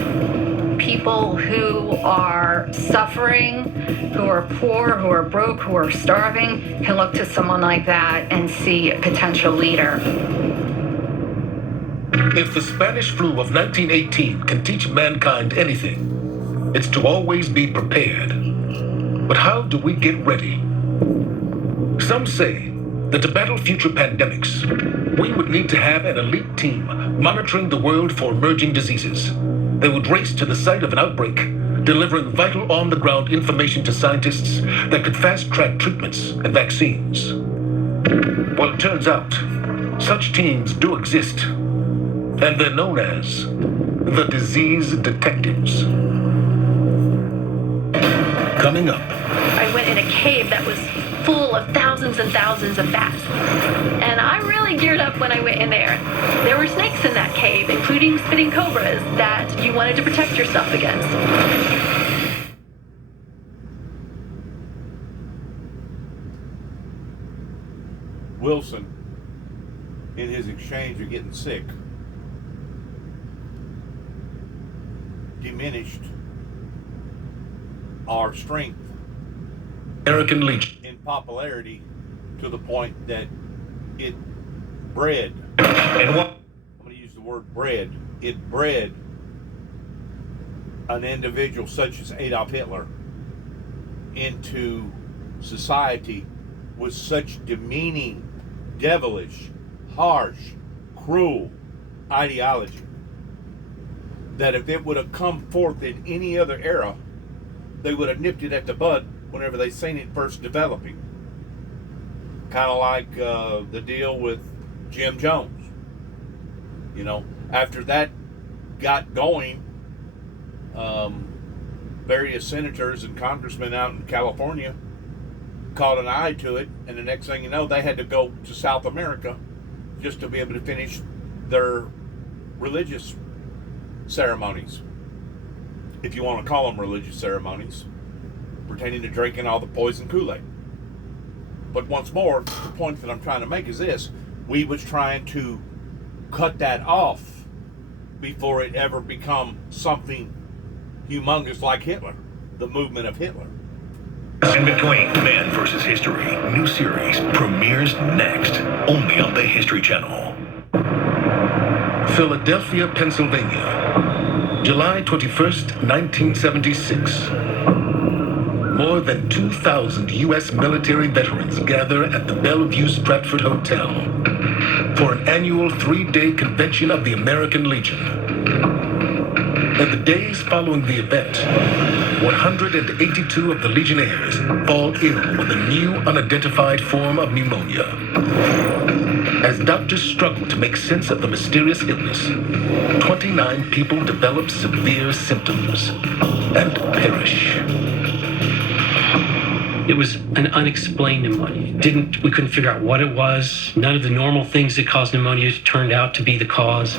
people who are suffering, who are poor, who are broke, who are starving, can look to someone like that and see a potential leader. If the Spanish flu of 1918 can teach mankind anything, it's to always be prepared. But how do we get ready? Some say that to battle future pandemics, we would need to have an elite team monitoring the world for emerging diseases. They would race to the site of an outbreak, delivering vital on-the-ground information to scientists that could fast-track treatments and vaccines. Well, it turns out, such teams do exist, and they're known as the disease detectives. Coming up. I went in a cave that was full of thousands and thousands of bats. And I really geared up when I went in there. There were snakes in that cave, including spitting cobras that you wanted to protect yourself against. Wilson, in his exchange of getting sick, diminished our strength American Legion in popularity to the point that it bred, and what I'm going to use the word bred, it bred an individual such as Adolf Hitler into society with such demeaning, devilish, harsh, cruel ideology that if it would have come forth in any other era, they would have nipped it at the bud whenever they seen it first developing. Kind of like the deal with Jim Jones. You know, after that got going, various senators and congressmen out in California caught an eye to it, and the next thing you know, they had to go to South America just to be able to finish their religious ceremonies, if you want to call them religious ceremonies, pertaining to drinking all the poison Kool-Aid. But once more, the point that I'm trying to make is this: we was trying to cut that off before it ever become something humongous like Hitler, the movement of Hitler. In between, Man vs. History, new series premieres next, only on the History Channel. Philadelphia, Pennsylvania, July 21st, 1976. More than 2,000 U.S. military veterans gather at the Bellevue Stratford Hotel for an annual 3-day convention of the American Legion. In the days following the event, 182 of the Legionnaires fall ill with a new unidentified form of pneumonia. As doctors struggle to make sense of the mysterious illness, 29 people develop severe symptoms and perish. It was an unexplained pneumonia. We couldn't figure out what it was. None of the normal things that cause pneumonia turned out to be the cause.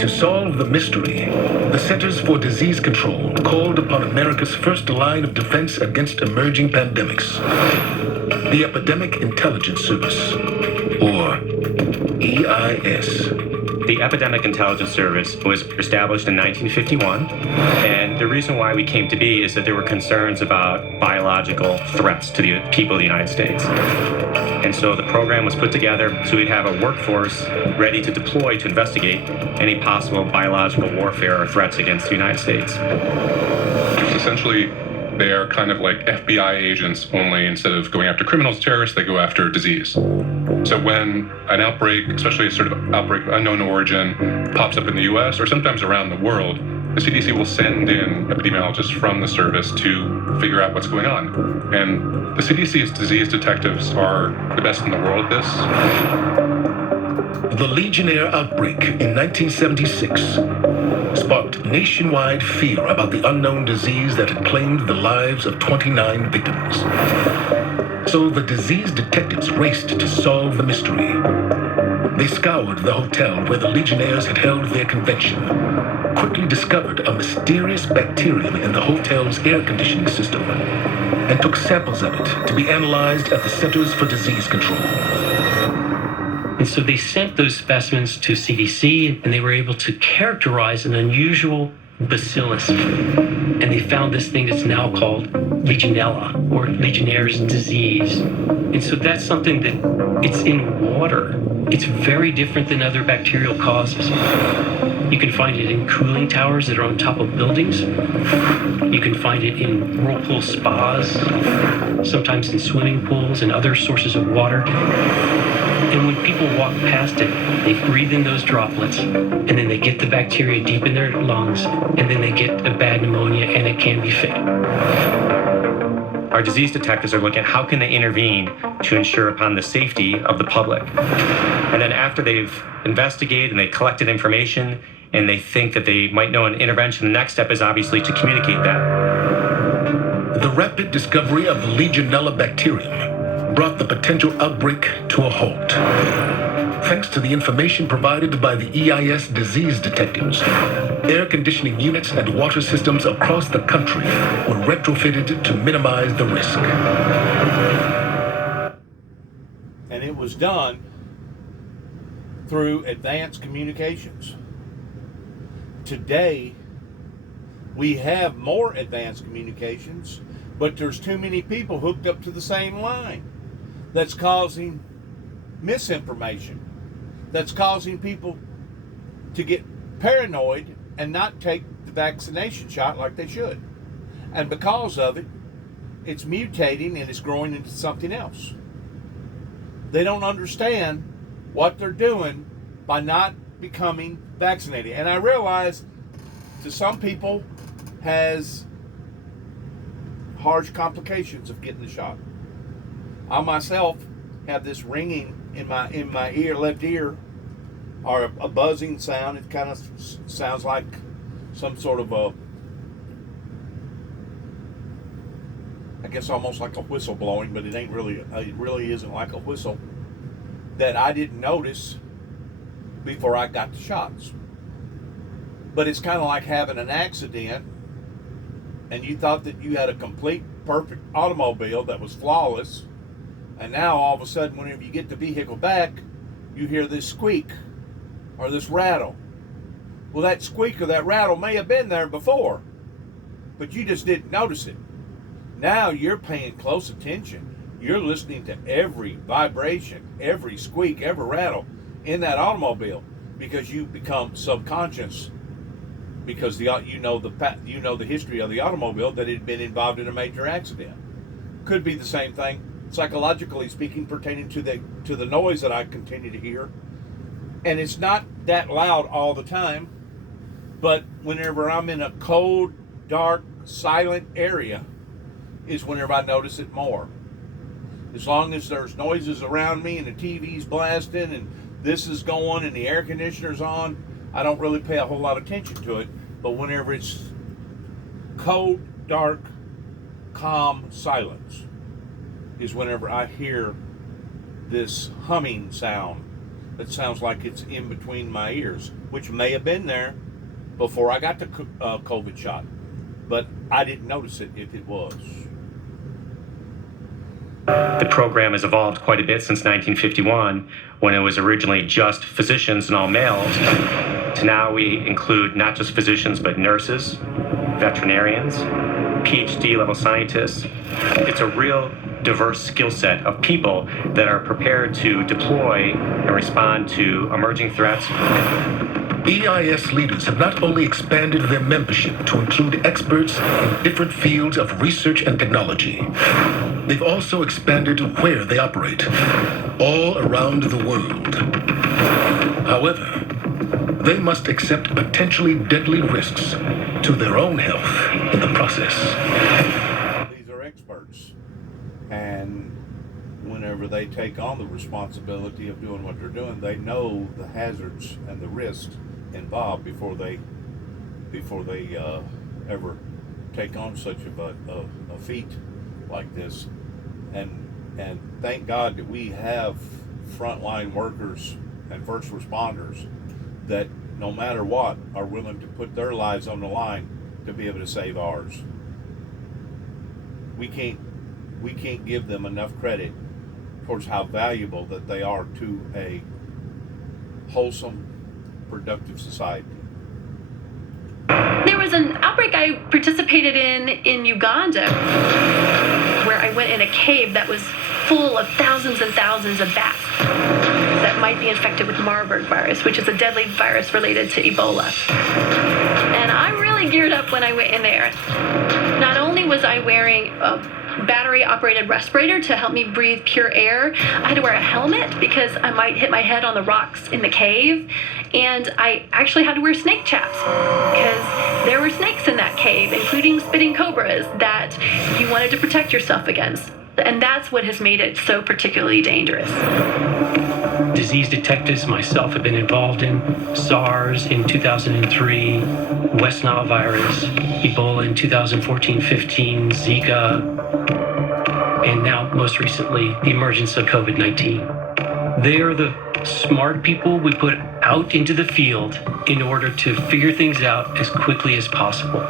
To solve the mystery, the Centers for Disease Control called upon America's first line of defense against emerging pandemics, the Epidemic Intelligence Service, or EIS. The Epidemic Intelligence Service was established in 1951, and the reason why we came to be is that there were concerns about biological threats to the people of the United States. And so the program was put together so we'd have a workforce ready to deploy to investigate any possible biological warfare or threats against the United States. Essentially, they are kind of like FBI agents, only instead of going after criminals, terrorists, they go after disease. So when an outbreak, especially a sort of outbreak of unknown origin, pops up in the US or sometimes around the world, the CDC will send in epidemiologists from the service to figure out what's going on. And the CDC's disease detectives are the best in the world at this. The Legionnaire outbreak in 1976 sparked nationwide fear about the unknown disease that had claimed the lives of 29 victims. So the disease detectives raced to solve the mystery. They scoured the hotel where the Legionnaires had held their convention, quickly discovered a mysterious bacterium in the hotel's air conditioning system, and took samples of it to be analyzed at the Centers for Disease Control. And so they sent those specimens to CDC, and they were able to characterize an unusual bacillus. And they found this thing that's now called Legionella, or Legionnaire's disease. And so that's something that it's in water. It's very different than other bacterial causes. You can find it in cooling towers that are on top of buildings. You can find it in whirlpool spas, sometimes in swimming pools and other sources of water. And when people walk past it, they breathe in those droplets, and then they get the bacteria deep in their lungs, and then they get a bad pneumonia, and it can be fatal. Our disease detectives are looking at how can they intervene to ensure upon the safety of the public. And then after they've investigated and they collected information and they think that they might know an intervention, the next step is obviously to communicate that. The rapid discovery of the Legionella bacterium brought the potential outbreak to a halt. Thanks to the information provided by the EIS disease detectives, air conditioning units and water systems across the country were retrofitted to minimize the risk. And it was done through advanced communications. Today, we have more advanced communications, but there's too many people hooked up to the same line. That's causing misinformation. That's causing people to get paranoid and not take the vaccination shot like they should. And because of it, it's mutating and it's growing into something else. They don't understand what they're doing by not becoming vaccinated. And I realize to some people has harsh complications of getting the shot. I myself have this ringing in my ear, left ear, or a buzzing sound. It kind of sounds like some sort of a, I guess almost like a whistle blowing, but it ain't really, it really isn't like a whistle, that I didn't notice before I got the shots. But it's kind of like having an accident and you thought that you had a complete, perfect automobile that was flawless, and now all of a sudden whenever you get the vehicle back, you hear this squeak or this rattle. Well, that squeak or that rattle may have been there before, but you just didn't notice it. Now you're paying close attention. You're listening to every vibration, every squeak, every rattle in that automobile, because you become subconscious, because you know the history of the automobile, that it had been involved in a major accident. Could be the same thing, psychologically speaking, pertaining to the noise that I continue to hear. And it's not that loud all the time, but whenever I'm in a cold, dark, silent area is whenever I notice it more. As long as there's noises around me and the TV's blasting and this is going and the air conditioner's on, I don't really pay a whole lot of attention to it. But whenever it's cold, dark, calm silence is whenever I hear this humming sound that sounds like it's in between my ears, which may have been there before I got the COVID shot, but I didn't notice it if it was. The program has evolved quite a bit since 1951, when it was originally just physicians and all males, to now we include not just physicians, but nurses, veterinarians, PhD level scientists. It's a real diverse skill set of people that are prepared to deploy and respond to emerging threats. EIS leaders have not only expanded their membership to include experts in different fields of research and technology, they've also expanded where they operate, all around the world. However, they must accept potentially deadly risks to their own health in the process. These are experts, and whenever they take on the responsibility of doing what they're doing, they know the hazards and the risks involved before they ever take on such a feat like this. And thank God that we have frontline workers and first responders that no matter what are willing to put their lives on the line to be able to save ours. We can't give them enough credit towards how valuable that they are to a wholesome, productive society. There was an outbreak I participated in Uganda, where I went in a cave that was full of thousands and thousands of bats that might be infected with Marburg virus, which is a deadly virus related to Ebola. And I really geared up when I went in there. Not only was I wearing a battery-operated respirator to help me breathe pure air, I had to wear a helmet because I might hit my head on the rocks in the cave, and I actually had to wear snake chaps because there were snakes in that cave, including spitting cobras, that you wanted to protect yourself against. And that's what has made it so particularly dangerous. Disease detectives myself have been involved in SARS in 2003, West Nile virus, Ebola in 2014-15, Zika, and now most recently the emergence of COVID-19. They are the smart people we put out into the field in order to figure things out as quickly as possible.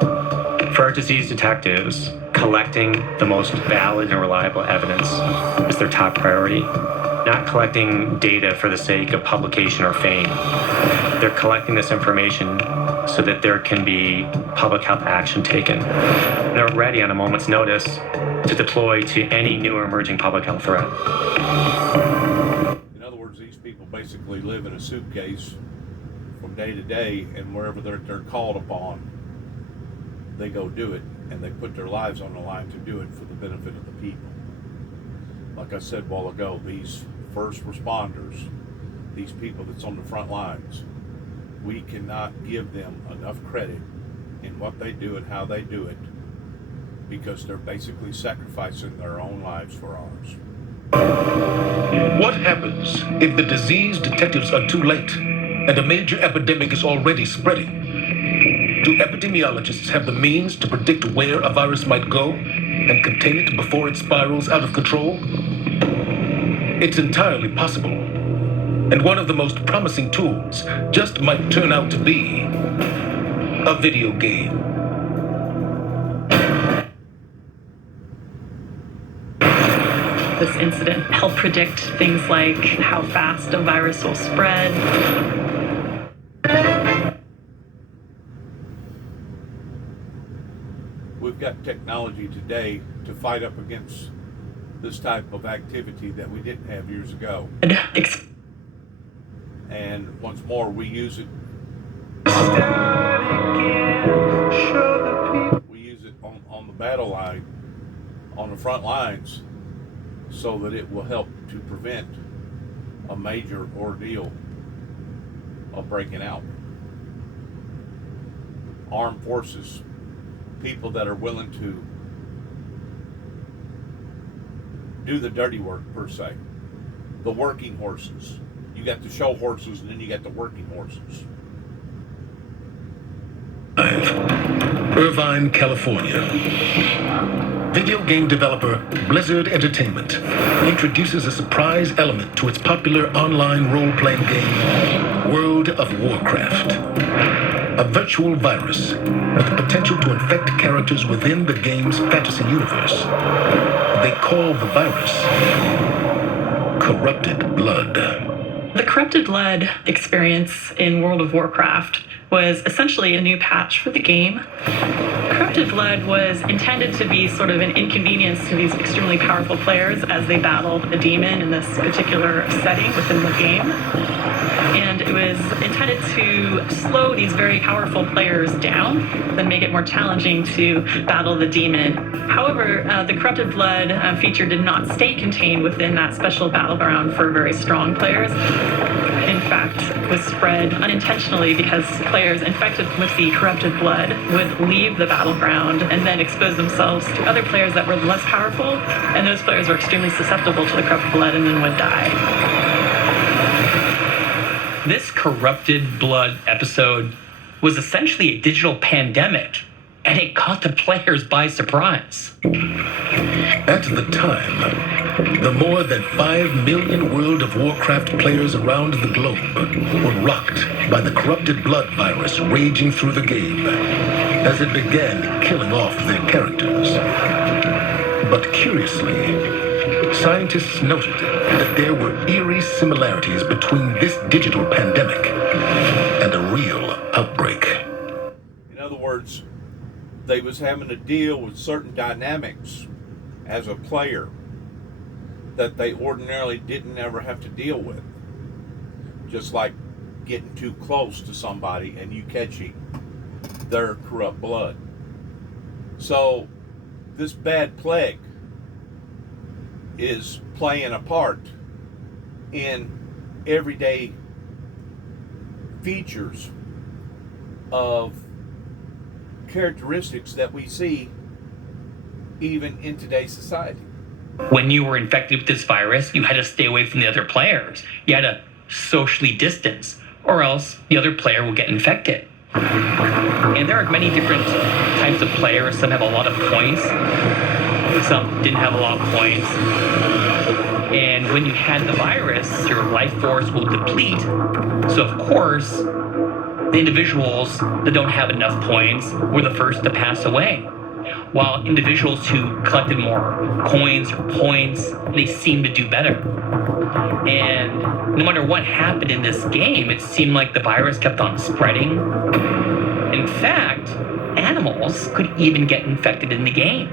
For our disease detectives, collecting the most valid and reliable evidence is their top priority. Not collecting data for the sake of publication or fame. They're collecting this information so that there can be public health action taken. And they're ready on a moment's notice to deploy to any new or emerging public health threat. In other words, these people basically live in a suitcase from day to day, and wherever they're called upon, they go do it, and they put their lives on the line to do it for the benefit of the people. Like I said a while ago, these first responders, these people that's on the front lines, we cannot give them enough credit in what they do and how they do it, because they're basically sacrificing their own lives for ours. What happens if the disease detectives are too late and a major epidemic is already spreading? Do epidemiologists have the means to predict where a virus might go and contain it before it spirals out of control? It's entirely possible. And one of the most promising tools just might turn out to be a video game. This incident helped predict things like how fast a virus will spread. We've got technology today to fight up against this type of activity that we didn't have years ago. And once more, we use it. We use it on the battle line, on the front lines, so that it will help to prevent a major ordeal of breaking out. Armed forces, people that are willing to do the dirty work, per se. The working horses. You got the show horses, and then you got the working horses. Irvine, California. Video game developer Blizzard Entertainment introduces a surprise element to its popular online role-playing game, World of Warcraft. A virtual virus with the potential to infect characters within the game's fantasy universe. They call the virus Corrupted Blood. The Corrupted Blood experience in World of Warcraft was essentially a new patch for the game. Corrupted Blood was intended to be sort of an inconvenience to these extremely powerful players as they battled a demon in this particular setting within the game. And it was intended to slow these very powerful players down and make it more challenging to battle the demon. However, the Corrupted Blood feature did not stay contained within that special battleground for very strong players. In fact, was spread unintentionally because players infected with the corrupted blood would leave the battleground and then expose themselves to other players that were less powerful, and those players were extremely susceptible to the corrupted blood and then would die. This corrupted blood episode was essentially a digital pandemic, and it caught the players by surprise. At the time, the more than 5 million World of Warcraft players around the globe were rocked by the corrupted blood virus raging through the game as it began killing off their characters. But curiously, scientists noted that there were eerie similarities between this digital pandemic and a real outbreak. In other words, they was having to deal with certain dynamics as a player that they ordinarily didn't ever have to deal with. Just like getting too close to somebody and you catching their corrupt blood. So this bad plague is playing a part in everyday features of characteristics that we see even in today's society. When you were infected with this virus, you had to stay away from the other players. You had to socially distance, or else the other player will get infected. And there are many different types of players. Some have a lot of points, some didn't have a lot of points. And when you had the virus, your life force will deplete. So of course, the individuals that don't have enough points were the first to pass away. While individuals who collected more coins or points, they seemed to do better. And no matter what happened in this game, it seemed like the virus kept on spreading. In fact, animals could even get infected in the game.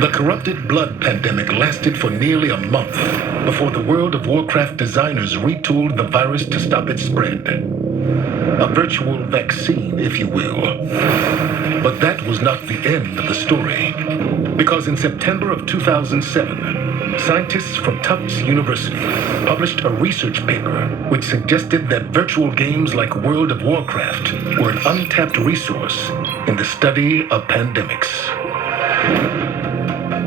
The corrupted blood pandemic lasted for nearly a month before the World of Warcraft designers retooled the virus to stop its spread. A virtual vaccine, if you will. But that was not the end of the story, because in September of 2007, scientists from Tufts University published a research paper which suggested that virtual games like World of Warcraft were an untapped resource in the study of pandemics.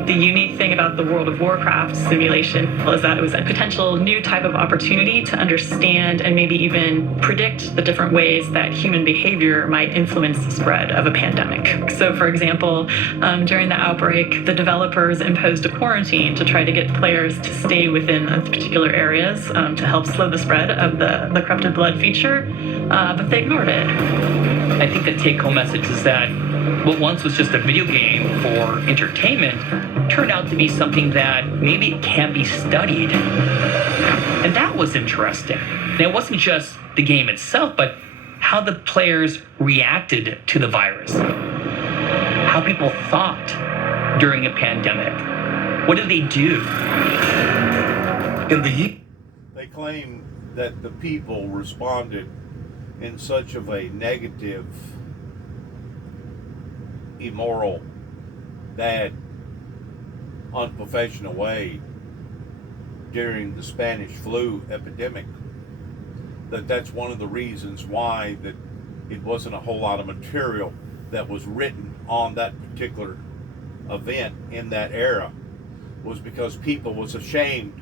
The unique thing about the World of Warcraft simulation is that it was a potential new type of opportunity to understand and maybe even predict the different ways that human behavior might influence the spread of a pandemic. So, for example, during the outbreak, the developers imposed a quarantine to try to get players to stay within particular areas to help slow the spread of the corrupted blood feature, but they ignored it. I think the take-home message is that what once was just a video game for entertainment turned out to be something that maybe can be studied. And that was interesting. And it wasn't just the game itself, but how the players reacted to the virus. How people thought during a pandemic. What did they do? They claim that the people responded in such of a negative, immoral, bad, unprofessional way during the Spanish flu epidemic that's one of the reasons why that it wasn't a whole lot of material that was written on that particular event in that era, was because people was ashamed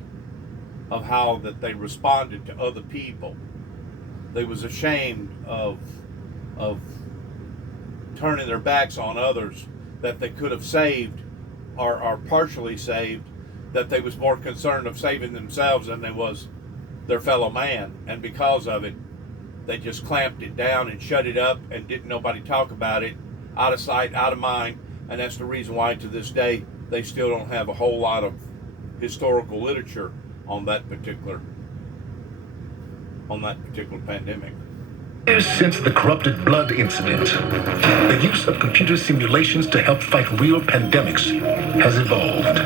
of how that they responded to other people. They was ashamed of turning their backs on others that they could have saved or partially saved, that they was more concerned of saving themselves than they was their fellow man. And because of it, they just clamped it down and shut it up and didn't nobody talk about it, out of sight, out of mind. And that's the reason why to this day they still don't have a whole lot of historical literature on that particular pandemic. Since the corrupted blood incident, the use of computer simulations to help fight real pandemics has evolved.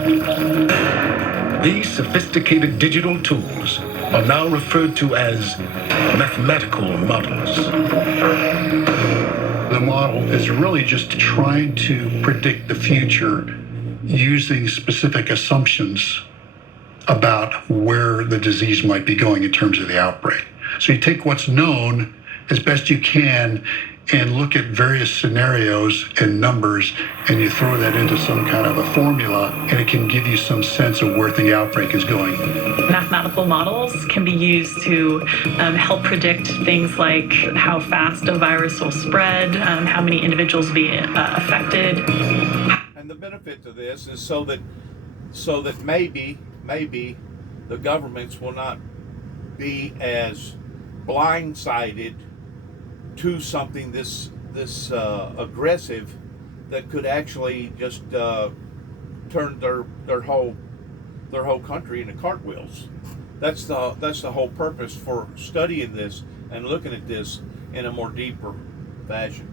These sophisticated digital tools are now referred to as mathematical models. The model is really just trying to predict the future using specific assumptions about where the disease might be going in terms of the outbreak. So you take what's known as best you can and look at various scenarios and numbers, and you throw that into some kind of a formula, and it can give you some sense of where the outbreak is going. Mathematical models can be used to help predict things like how fast a virus will spread, how many individuals will be affected. And the benefit to this is so that maybe the governments will not be as blindsided to something this aggressive that could actually just turn their whole country into cartwheels. That's the whole purpose for studying this and looking at this in a more deeper fashion.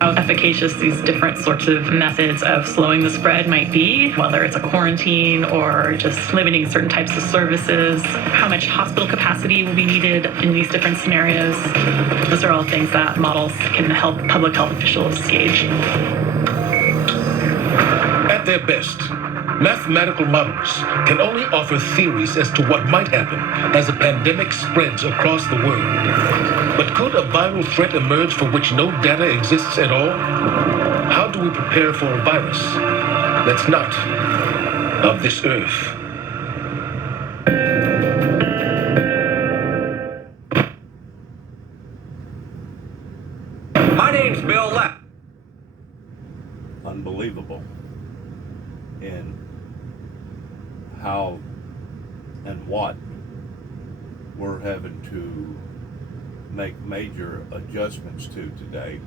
How efficacious these different sorts of methods of slowing the spread might be, whether it's a quarantine or just limiting certain types of services, how much hospital capacity will be needed in these different scenarios. Those are all things that models can help public health officials gauge. At their best, mathematical models can only offer theories as to what might happen as a pandemic spreads across the world. But could a viral threat emerge for which no data exists at all? How do we prepare for a virus that's not of this earth? My name's Bill Lapp. Unbelievable in how and what we're having to make major adjustments to today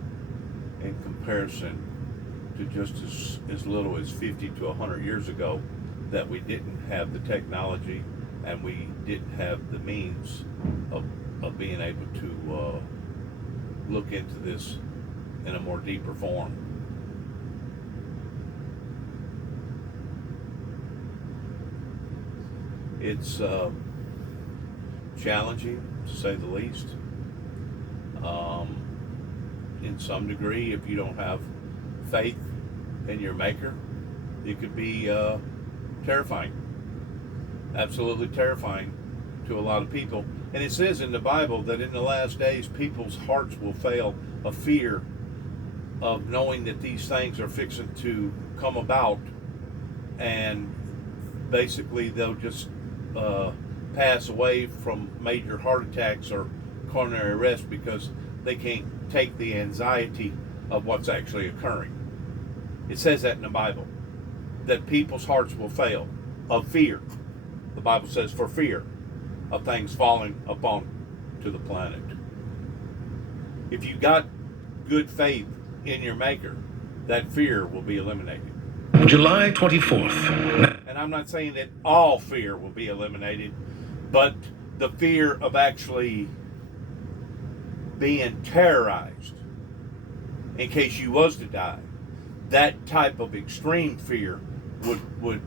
in comparison to just as little as 50 to 100 years ago, that we didn't have the technology and we didn't have the means of being able to look into this in a more deeper form. It's challenging, to say the least. In some degree, if you don't have faith in your maker, it could be terrifying. Absolutely terrifying to a lot of people. And it says in the Bible that in the last days, people's hearts will fail of fear of knowing that these things are fixing to come about, and basically they'll just pass away from major heart attacks or coronary arrest because they can't take the anxiety of what's actually occurring. It says that in the Bible, that people's hearts will fail of fear. The Bible says for fear of things falling upon to the planet. If you got good faith in your maker, that fear will be eliminated. July 24th. And I'm not saying that all fear will be eliminated, but the fear of actually being terrorized in case you was to die, that type of extreme fear would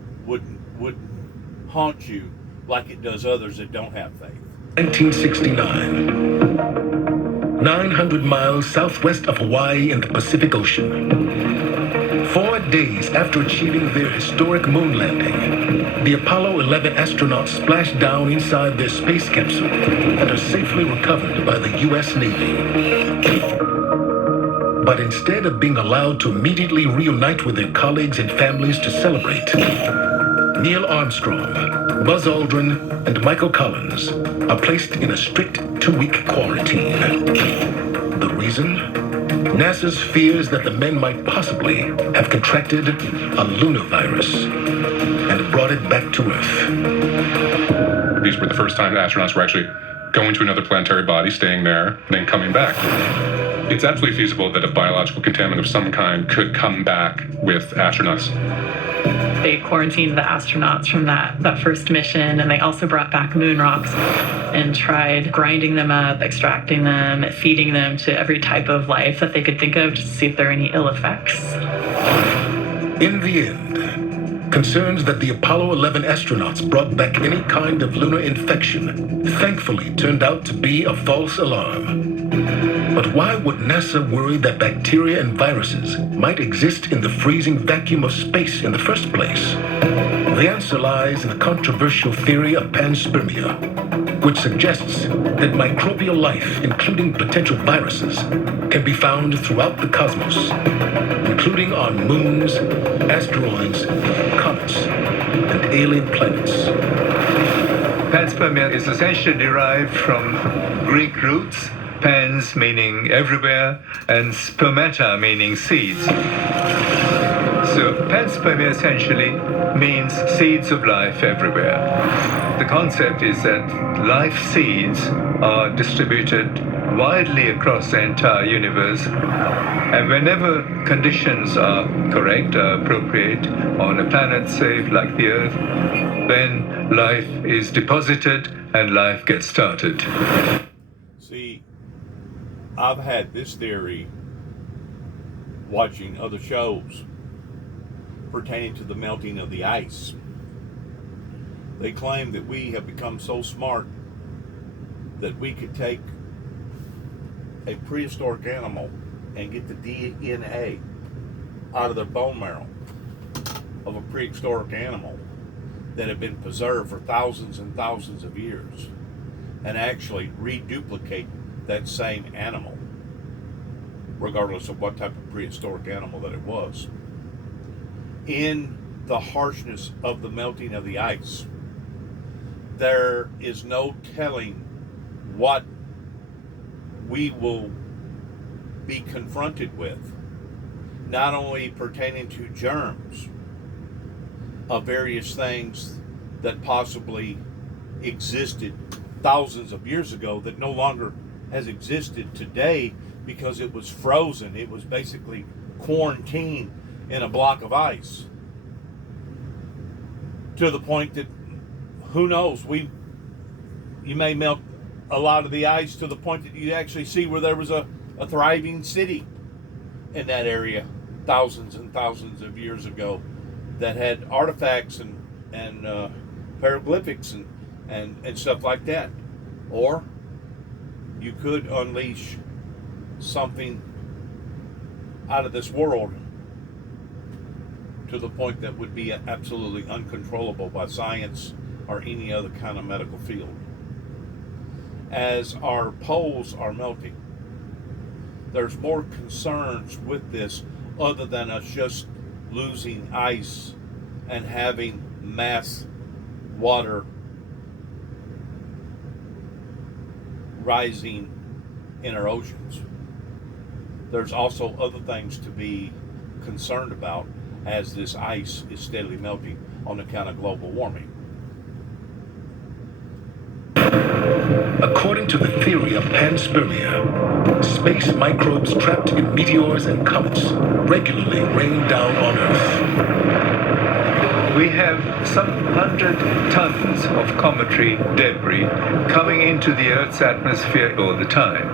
haunt you like it does others that don't have faith. 1969, 900 miles southwest of Hawaii in the Pacific Ocean. 4 days after achieving their historic moon landing, the Apollo 11 astronauts splashed down inside their space capsule and are safely recovered by the U.S. Navy. But instead of being allowed to immediately reunite with their colleagues and families to celebrate, Neil Armstrong, Buzz Aldrin, and Michael Collins are placed in a strict 2-week quarantine. The reason? NASA's fears that the men might possibly have contracted a lunar virus and brought it back to Earth. These were the first time astronauts were actually going to another planetary body, staying there, and then coming back. It's absolutely feasible that a biological contaminant of some kind could come back with astronauts. They quarantined the astronauts from that first mission, and they also brought back moon rocks and tried grinding them up, extracting them, feeding them to every type of life that they could think of to see if there are any ill effects. In the end, concerns that the Apollo 11 astronauts brought back any kind of lunar infection thankfully turned out to be a false alarm. But why would NASA worry that bacteria and viruses might exist in the freezing vacuum of space in the first place? The answer lies in the controversial theory of panspermia, which suggests that microbial life, including potential viruses, can be found throughout the cosmos, including on moons, asteroids, comets, and alien planets. Panspermia is essentially derived from Greek roots, pans meaning everywhere, and spermata meaning seeds. So panspermia essentially means seeds of life everywhere. The concept is that life seeds are distributed widely across the entire universe, and whenever conditions are correct, are appropriate on a planet, say, like the Earth, then life is deposited and life gets started. See, I've had this theory watching other shows pertaining to the melting of the ice. They claim that we have become so smart that we could take a prehistoric animal and get the DNA out of their bone marrow of a prehistoric animal that had been preserved for thousands and thousands of years and actually reduplicate that same animal, regardless of what type of prehistoric animal that it was. In the harshness of the melting of the ice, there is no telling what we will be confronted with, not only pertaining to germs of various things that possibly existed thousands of years ago that no longer has existed today because it was frozen. It was basically quarantined in a block of ice, to the point that, who knows, you may melt a lot of the ice to the point that you actually see where there was a thriving city in that area thousands and thousands of years ago that had artifacts and hieroglyphics and stuff like that. Or you could unleash something out of this world to the point that would be absolutely uncontrollable by science or any other kind of medical field. As our poles are melting, there's more concerns with this other than us just losing ice and having mass water rising in our oceans. There's also other things to be concerned about as this ice is steadily melting on account of global warming. According to the theory of panspermia, space microbes trapped in meteors and comets regularly rain down on Earth. We have some 100 tons of cometary debris coming into the Earth's atmosphere all the time.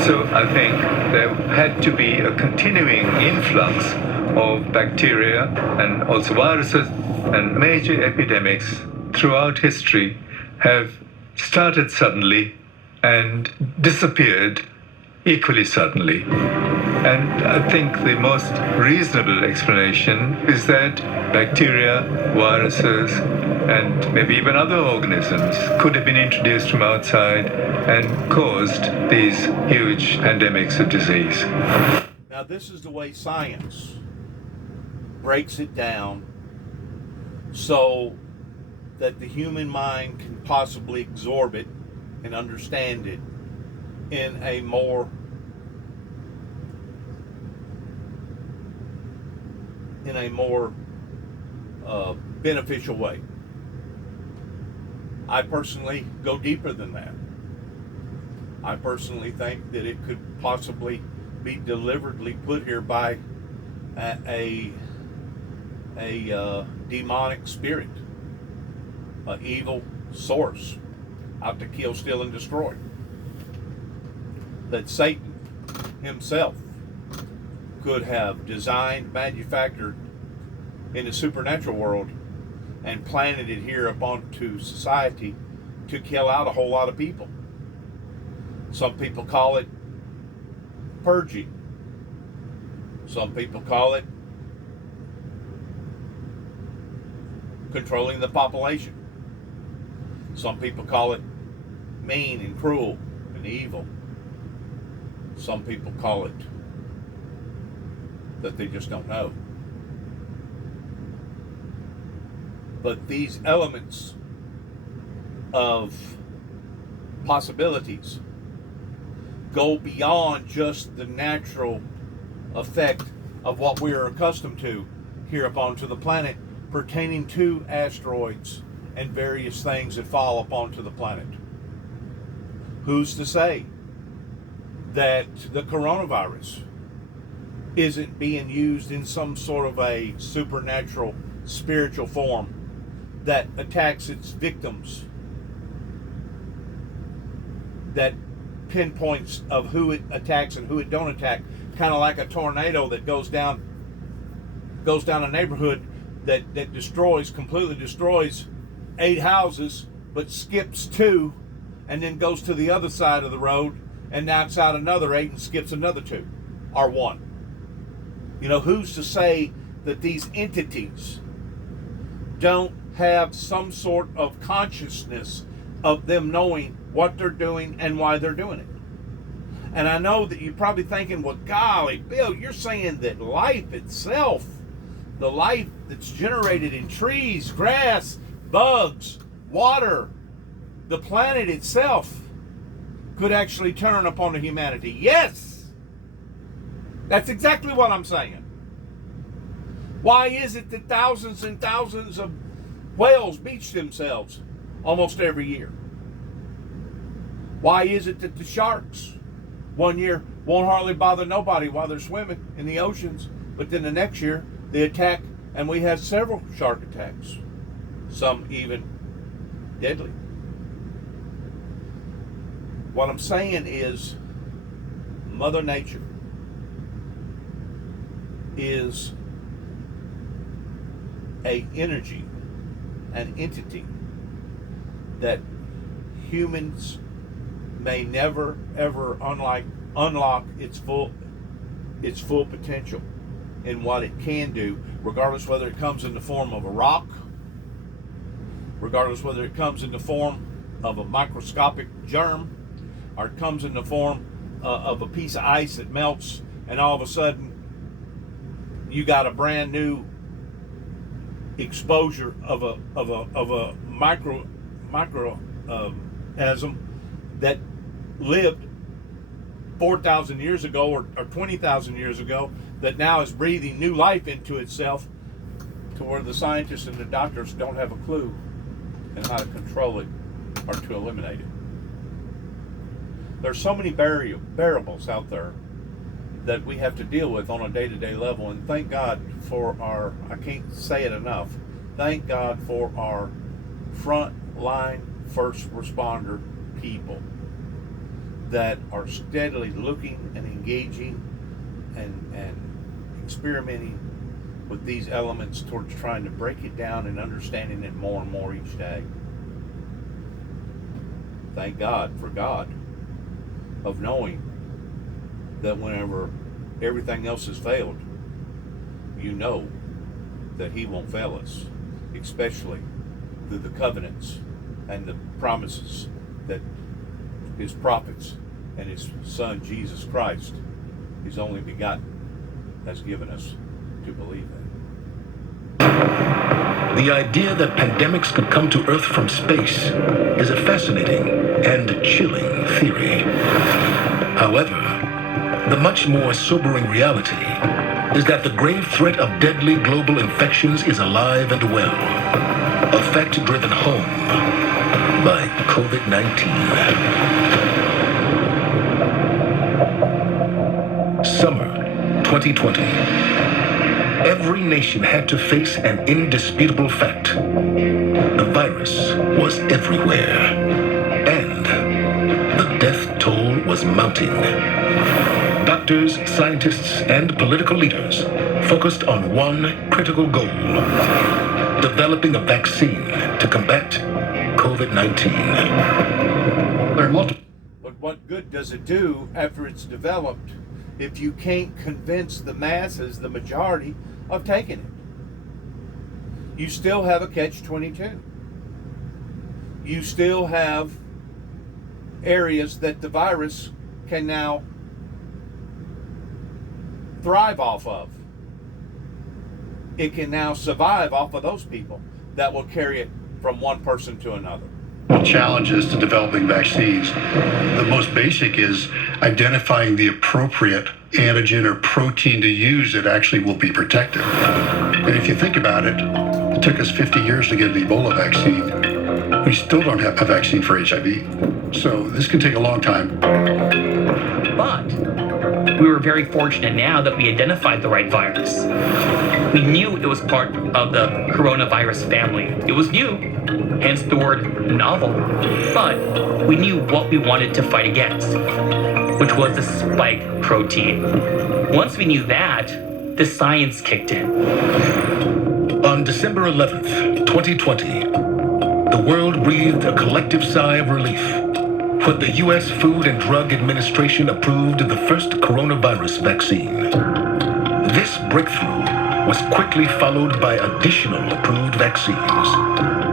So I think there had to be a continuing influx of bacteria and also viruses, and major epidemics throughout history have started suddenly and disappeared equally suddenly. And I think the most reasonable explanation is that bacteria, viruses, and maybe even other organisms could have been introduced from outside and caused these huge pandemics of disease. Now, this is the way science breaks it down so that the human mind can possibly absorb it and understand it in a more beneficial way. I personally go deeper than that. I personally think that it could possibly be deliberately put here by a demonic spirit, an evil source out to kill, steal, and destroy. That Satan himself could have designed, manufactured in the supernatural world and planted it here up onto society to kill out a whole lot of people. Some people call it purging. Some people call it controlling the population. Some people call it mean and cruel and evil. Some people call it that they just don't know. But these elements of possibilities go beyond just the natural effect of what we are accustomed to here upon to the planet pertaining to asteroids and various things that fall upon to the planet. Who's to say that the coronavirus isn't being used in some sort of a supernatural spiritual form that attacks its victims, that pinpoints of who it attacks and who it don't attack, kind of like a tornado that goes down a neighborhood that completely destroys 8 houses, but skips 2 and then goes to the other side of the road and knocks out another 8 and skips another 2 or 1. You know, who's to say that these entities don't have some sort of consciousness of them knowing what they're doing and why they're doing it? And I know that you're probably thinking, well, golly, Bill, you're saying that life itself, the life that's generated in trees, grass, bugs, water, the planet itself, could actually turn upon the humanity. Yes! That's exactly what I'm saying. Why is it that thousands and thousands of whales beach themselves almost every year? Why is it that the sharks one year won't hardly bother nobody while they're swimming in the oceans, but then the next year they attack, and we have several shark attacks, some even deadly? What I'm saying is Mother Nature is an energy, an entity that humans may never ever unlock its full potential in what it can do, regardless whether it comes in the form of a rock, regardless whether it comes in the form of a microscopic germ, or it comes in the form of a piece of ice that melts, and all of a sudden you got a brand new exposure of a microorganism that lived 4,000 years ago or 20,000 years ago, that now is breathing new life into itself, to where the scientists and the doctors don't have a clue in how to control it or to eliminate it. There's so many variables out there that we have to deal with on a day-to-day level, and thank God for our, I can't say it enough, thank God for our front-line first responder people that are steadily looking and engaging and experimenting with these elements towards trying to break it down and understanding it more and more each day. Thank God for God, of knowing that whenever everything else has failed, you know that He won't fail us, especially through the covenants and the promises that His prophets and His Son Jesus Christ, His only begotten, has given us to believe in. The idea that pandemics could come to Earth from space is a fascinating and chilling theory. However, the much more sobering reality is that the grave threat of deadly global infections is alive and well, a fact driven home by COVID-19. Summer 2020. Every nation had to face an indisputable fact. The virus was everywhere, and the death toll was mounting. Doctors, scientists, and political leaders focused on one critical goal: developing a vaccine to combat COVID-19. But what good does it do after it's developed if you can't convince the masses, the majority, of taking it? you still have a catch-22. You still have areas that the virus can now thrive off of. It can now survive off of those people that will carry it from one person to another. Challenges to developing vaccines. The most basic is identifying the appropriate antigen or protein to use that actually will be protective. And if you think about it, it took us 50 years to get an Ebola vaccine. We still don't have a vaccine for HIV. So this can take a long time. But we were very fortunate now that we identified the right virus. We knew it was part of the coronavirus family. It was new, hence the word novel, but we knew what we wanted to fight against, which was the spike protein. Once we knew that, the science kicked in. On December 11th, 2020, the world breathed a collective sigh of relief when the U.S. Food and Drug Administration approved the first coronavirus vaccine. This breakthrough was quickly followed by additional approved vaccines,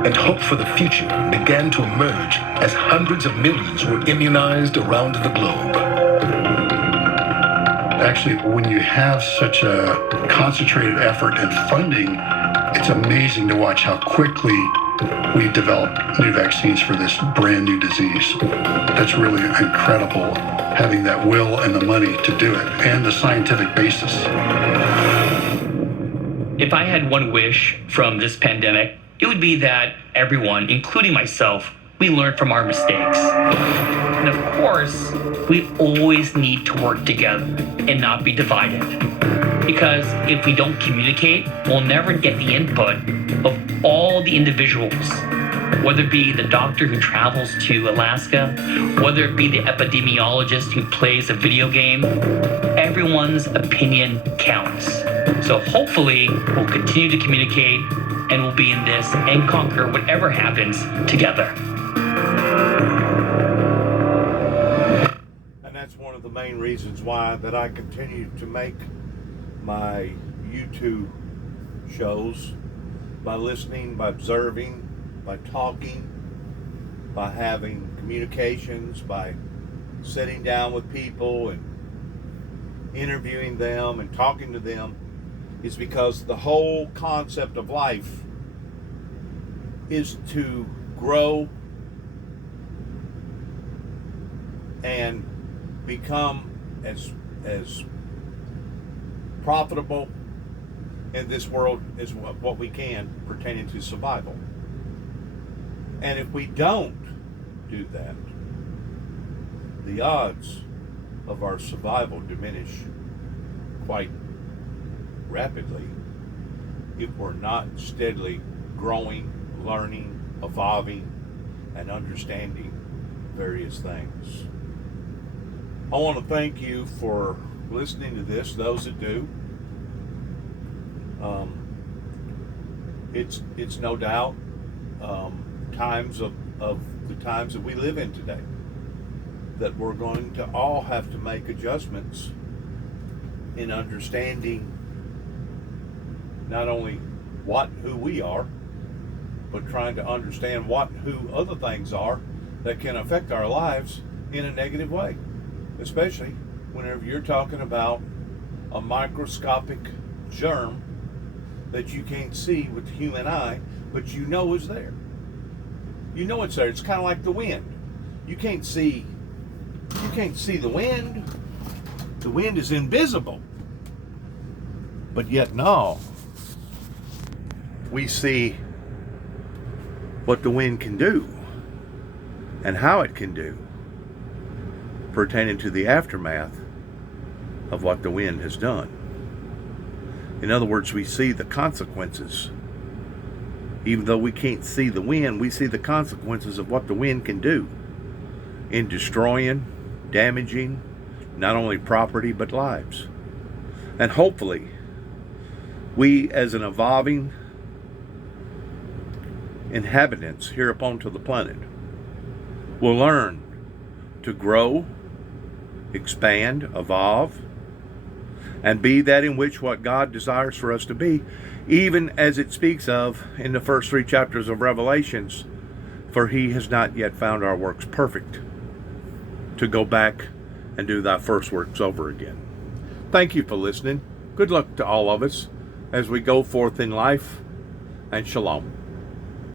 and hope for the future began to emerge as hundreds of millions were immunized around the globe. Actually, when you have such a concentrated effort and funding, it's amazing to watch how quickly we develop new vaccines for this brand new disease. That's really incredible, having that will and the money to do it, and the scientific basis. If I had one wish from this pandemic, it would be that everyone, including myself, we learn from our mistakes. And of course, we always need to work together and not be divided. Because if we don't communicate, we'll never get the input of all the individuals, whether it be the doctor who travels to Alaska, whether it be the epidemiologist who plays a video game. Everyone's opinion counts. So hopefully we'll continue to communicate and we'll be in this and conquer whatever happens together. And that's one of the main reasons why that I continue to make my YouTube shows, by listening, by observing, by talking, by having communications, by sitting down with people and interviewing them and talking to them, is because the whole concept of life is to grow and become as profitable in this world as what we can pertaining to survival. And if we don't do that, the odds of our survival diminish quite rapidly if we're not steadily growing, learning, evolving, and understanding various things. I want to thank you for listening to this, those that do. It's no doubt times of the times that we live in today that we're going to all have to make adjustments in understanding not only who we are, but trying to understand who other things are that can affect our lives in a negative way, especially whenever you're talking about a microscopic germ that you can't see with the human eye, but you know is there. You know it's there. It's kind of like the wind. You can't see the wind. The wind is invisible. But yet no, we see what the wind can do and how it can do pertaining to the aftermath of what the wind has done. In other words, we see the consequences. Even though we can't see the wind, we see the consequences of what the wind can do in destroying, damaging, not only property, but lives. And hopefully, we as an evolving inhabitants here upon to the planet will learn to grow, expand, evolve, and be that in which what God desires for us to be, even as it speaks of in the first 3 chapters of Revelations, for he has not yet found our works perfect, to go back and do thy first works over again. Thank you for listening. Good luck to all of us as we go forth in life, and shalom.